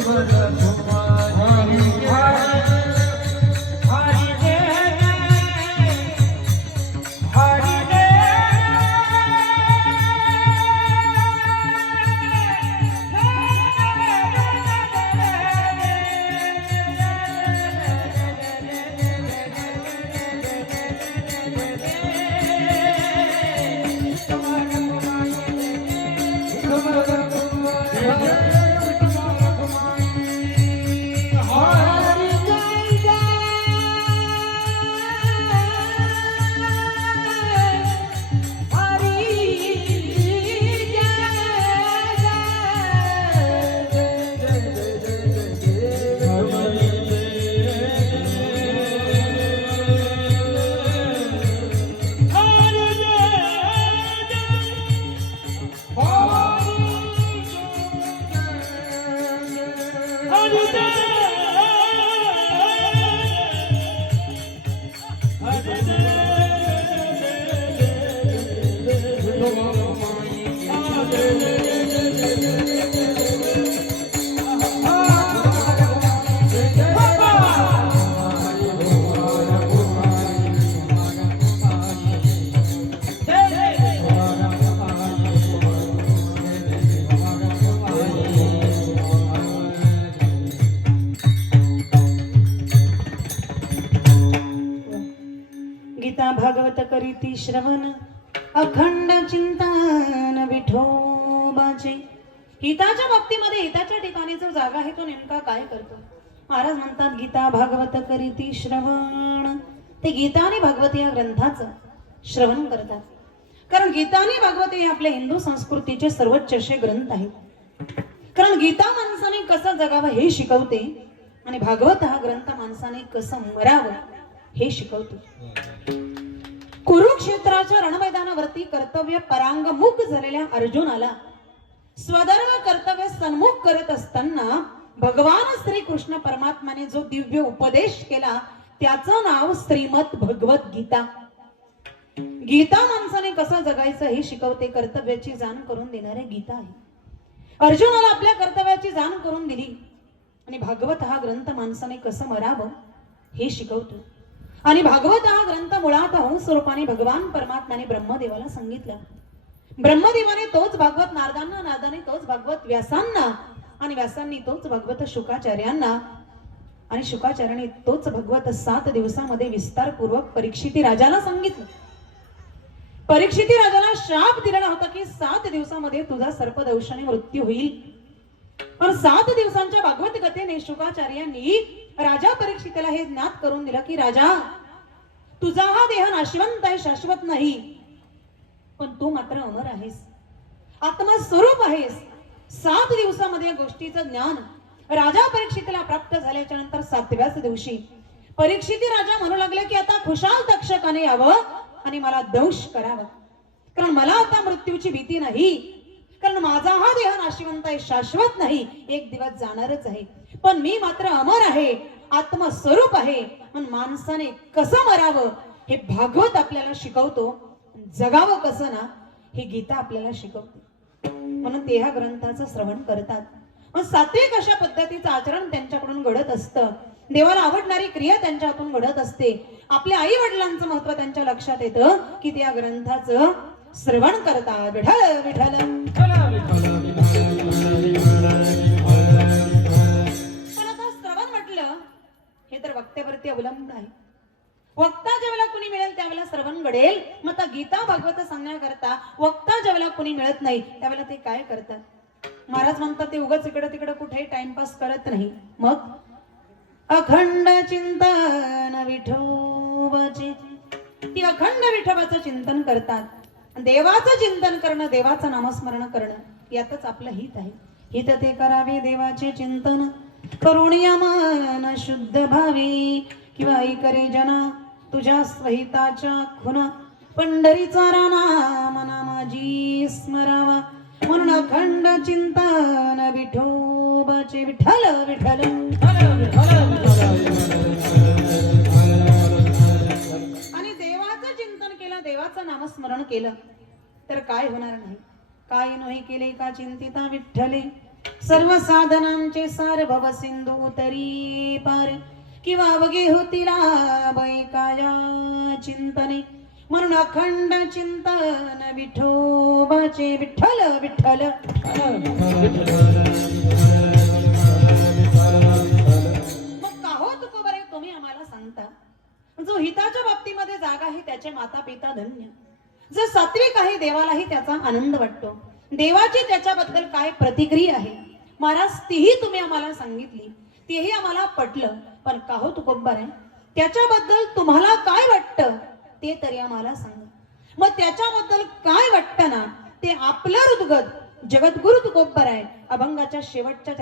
Hare गीता भागवत करीती श्रवण अखंड चिंतन विठोबाचे. हिताच्या बाबतीमध्ये हिताच्या ठिकाणी जो जागा आहे तो नेमका काय करतो? महाराज म्हणतात गीता भागवत करीती श्रवण. ते गीता आणि भागवत या ग्रंथाचं श्रवण करतात. कारण गीता आणि भागवत हे आपल्या हिंदू संस्कृतीचे सर्वोच्च असे ग्रंथ आहेत. कारण गीता माणसाने कसं जगावं हे शिकवते आणि भागवत हा ग्रंथ माणसाने कसं मरावं हे शिकवतो. कुरुक्षेत्राच्या रणमैदानावरती कर्तव्य परांगमुख झालेल्या अर्जुनाला स्वधर्म कर्तव्य सन्मुख करत असताना भगवान श्री कृष्ण परमात्माने जो दिव्य उपदेश केला त्याचं नाव श्रीमद भगवत गीता. गीता माणसाने कसं जगायचं हे शिकवते. कर्तव्याची जाण करून देणारे गीता आहे. अर्जुनाला आपल्या कर्तव्याची जाण करून दिली आणि भागवत हा ग्रंथ माणसाने कसं मरावं हे शिकवतो. आणि भागवत हा ग्रंथ मुळात हंस स्वरूपाने भगवान परमात्माने ब्रह्मदेवाला सांगितलं. ब्रह्मदेवाने तोच भागवत नारदांना, नारदाने तोच भागवत व्यासांना आणि व्यासांनी तोच भागवत शुकाचार्यांना आणि शुकाचार्याने तोच भागवत 7 दिवसामध्ये विस्तारपूर्वक परीक्षिती राजाला सांगितलं. परीक्षिती राजाला शाप दिलेला होता की 7 दिवसामध्ये तुझा सर्पदंशाने मृत्यू होईल. पण 7 दिवसांच्या भागवत कथेने शुकाचार्यांनी राजा परीक्षितीला हे ज्ञात करून दिलं की राजा, तुझा हा देह नाशवंत आहे, शाश्वत नाही, पण तू मात्र अमर आहेस, आत्मस्वरूप आहेस. 7 दिवसामध्ये या गोष्टीचं ज्ञान राजा परीक्षितीला प्राप्त झाल्याच्या नंतर 7व्याच दिवशी परीक्षिती राजा म्हणू लागले की आता खुशाल तक्षकाने यावं आणि मला दंश करावं. कारण मला आता मृत्यूची भीती नाही, कारण माझा हा देह नाशवंत आहे, शाश्वत नाही, एक दिवस जाणारच आहे. पण मी मात्र अमर आहे, आत्मस्वरूप आहे. पण माणसाने कसं मरावं हे भागवत आपल्याला शिकवतो. जगावं कसं ना हे गीता आपल्याला शिकवते. म्हणून ते ह्या ग्रंथाचं श्रवण करतात. मग सात्विक अशा पद्धतीचं आचरण त्यांच्याकडून घडत असतं. देवाला आवडणारी क्रिया त्यांच्या हातून घडत असते. आपल्या आई वडिलांचं महत्व त्यांच्या लक्षात येतं की त्या ग्रंथाचं श्रवण करतात. विठ्ठल विठ्ठल. पण आता श्रवण म्हटलं हे तर वक्त्यावरती अवलंबून आहे. वक्ता ज्यावेळेला कुणी मिळेल त्यावेळेला श्रवण घडेल. मग आता गीता भागवत सांगण्याकरता वक्ता ज्यावेळेला कुणी मिळत नाही त्यावेळेला ते काय करतात? महाराज म्हणतात ते उगाच इकडं तिकडं कुठेही टाइमपास करत नाही. मग अखंड चिंतन विठोबाचे, ती अखंड विठोबाचं चिंतन करतात. देवाचं चिंतन करणं, देवाचं नामस्मरण करणं यातच आपलं हित आहे. हित ते करावे देवाचे चिंतन, करुणिया मन शुद्ध भावी, किंवा ऐकरे जना तुझ्या स्वहिताच्या खुना, पंढरीचा राणा मना माझी स्मरावा. म्हणून अखंड चिंतन विठोबाचे. विठ्ठल विठ्ठल. आणि देवाचं चिंतन केलं, देवाचं नामस्मरण केलं तर काय होणार नाही? काय नाही केले का चिंतिता विठ्ठले, सर्व साधनांचे सार भव सिंधू तरी पार, किंवा अवघे होतीला बैकाया चिंतने. म्हणून अखंड चिंतन विठोबाचे. विठ्ठल विठ्ठल. मग का हो तुकोबरे तुम्ही आम्हाला सांगता जो हिताच्या बाबतीमध्ये जागा आहे त्याचे माता पिता धन्य, जो सात्विक आहे देवालाही त्याचा आनंद वाटतो, देवाची त्याच्याबद्दल काय प्रतिक्रिया आहे महाराज तीही तुम्ही आम्हाला सांगितली, तेही आम्हाला पटलं. पण का हो तुकोबरे त्याच्याबद्दल तुम्हाला काय वाटतं ते तरी आम्हाला सांगा. मग त्याच्याबद्दल काय वाटतं ना ते आपलं हृदगत जगद्गुरु तुकोबर आहे. अभंगाच्या शेवटच्या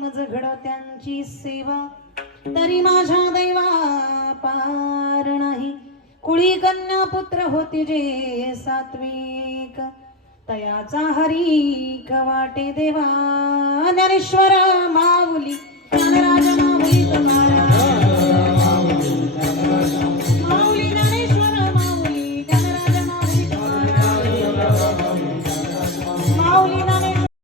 मज घडवत्यांची सेवा तरी माझ्या दैवा पार नाही कुळी कन्या पुत्र होती जे सात्विक तयाचा हरीक वाटे देवा ज्ञानेश्वर माऊली ज्ञानराज माऊली तुकाराम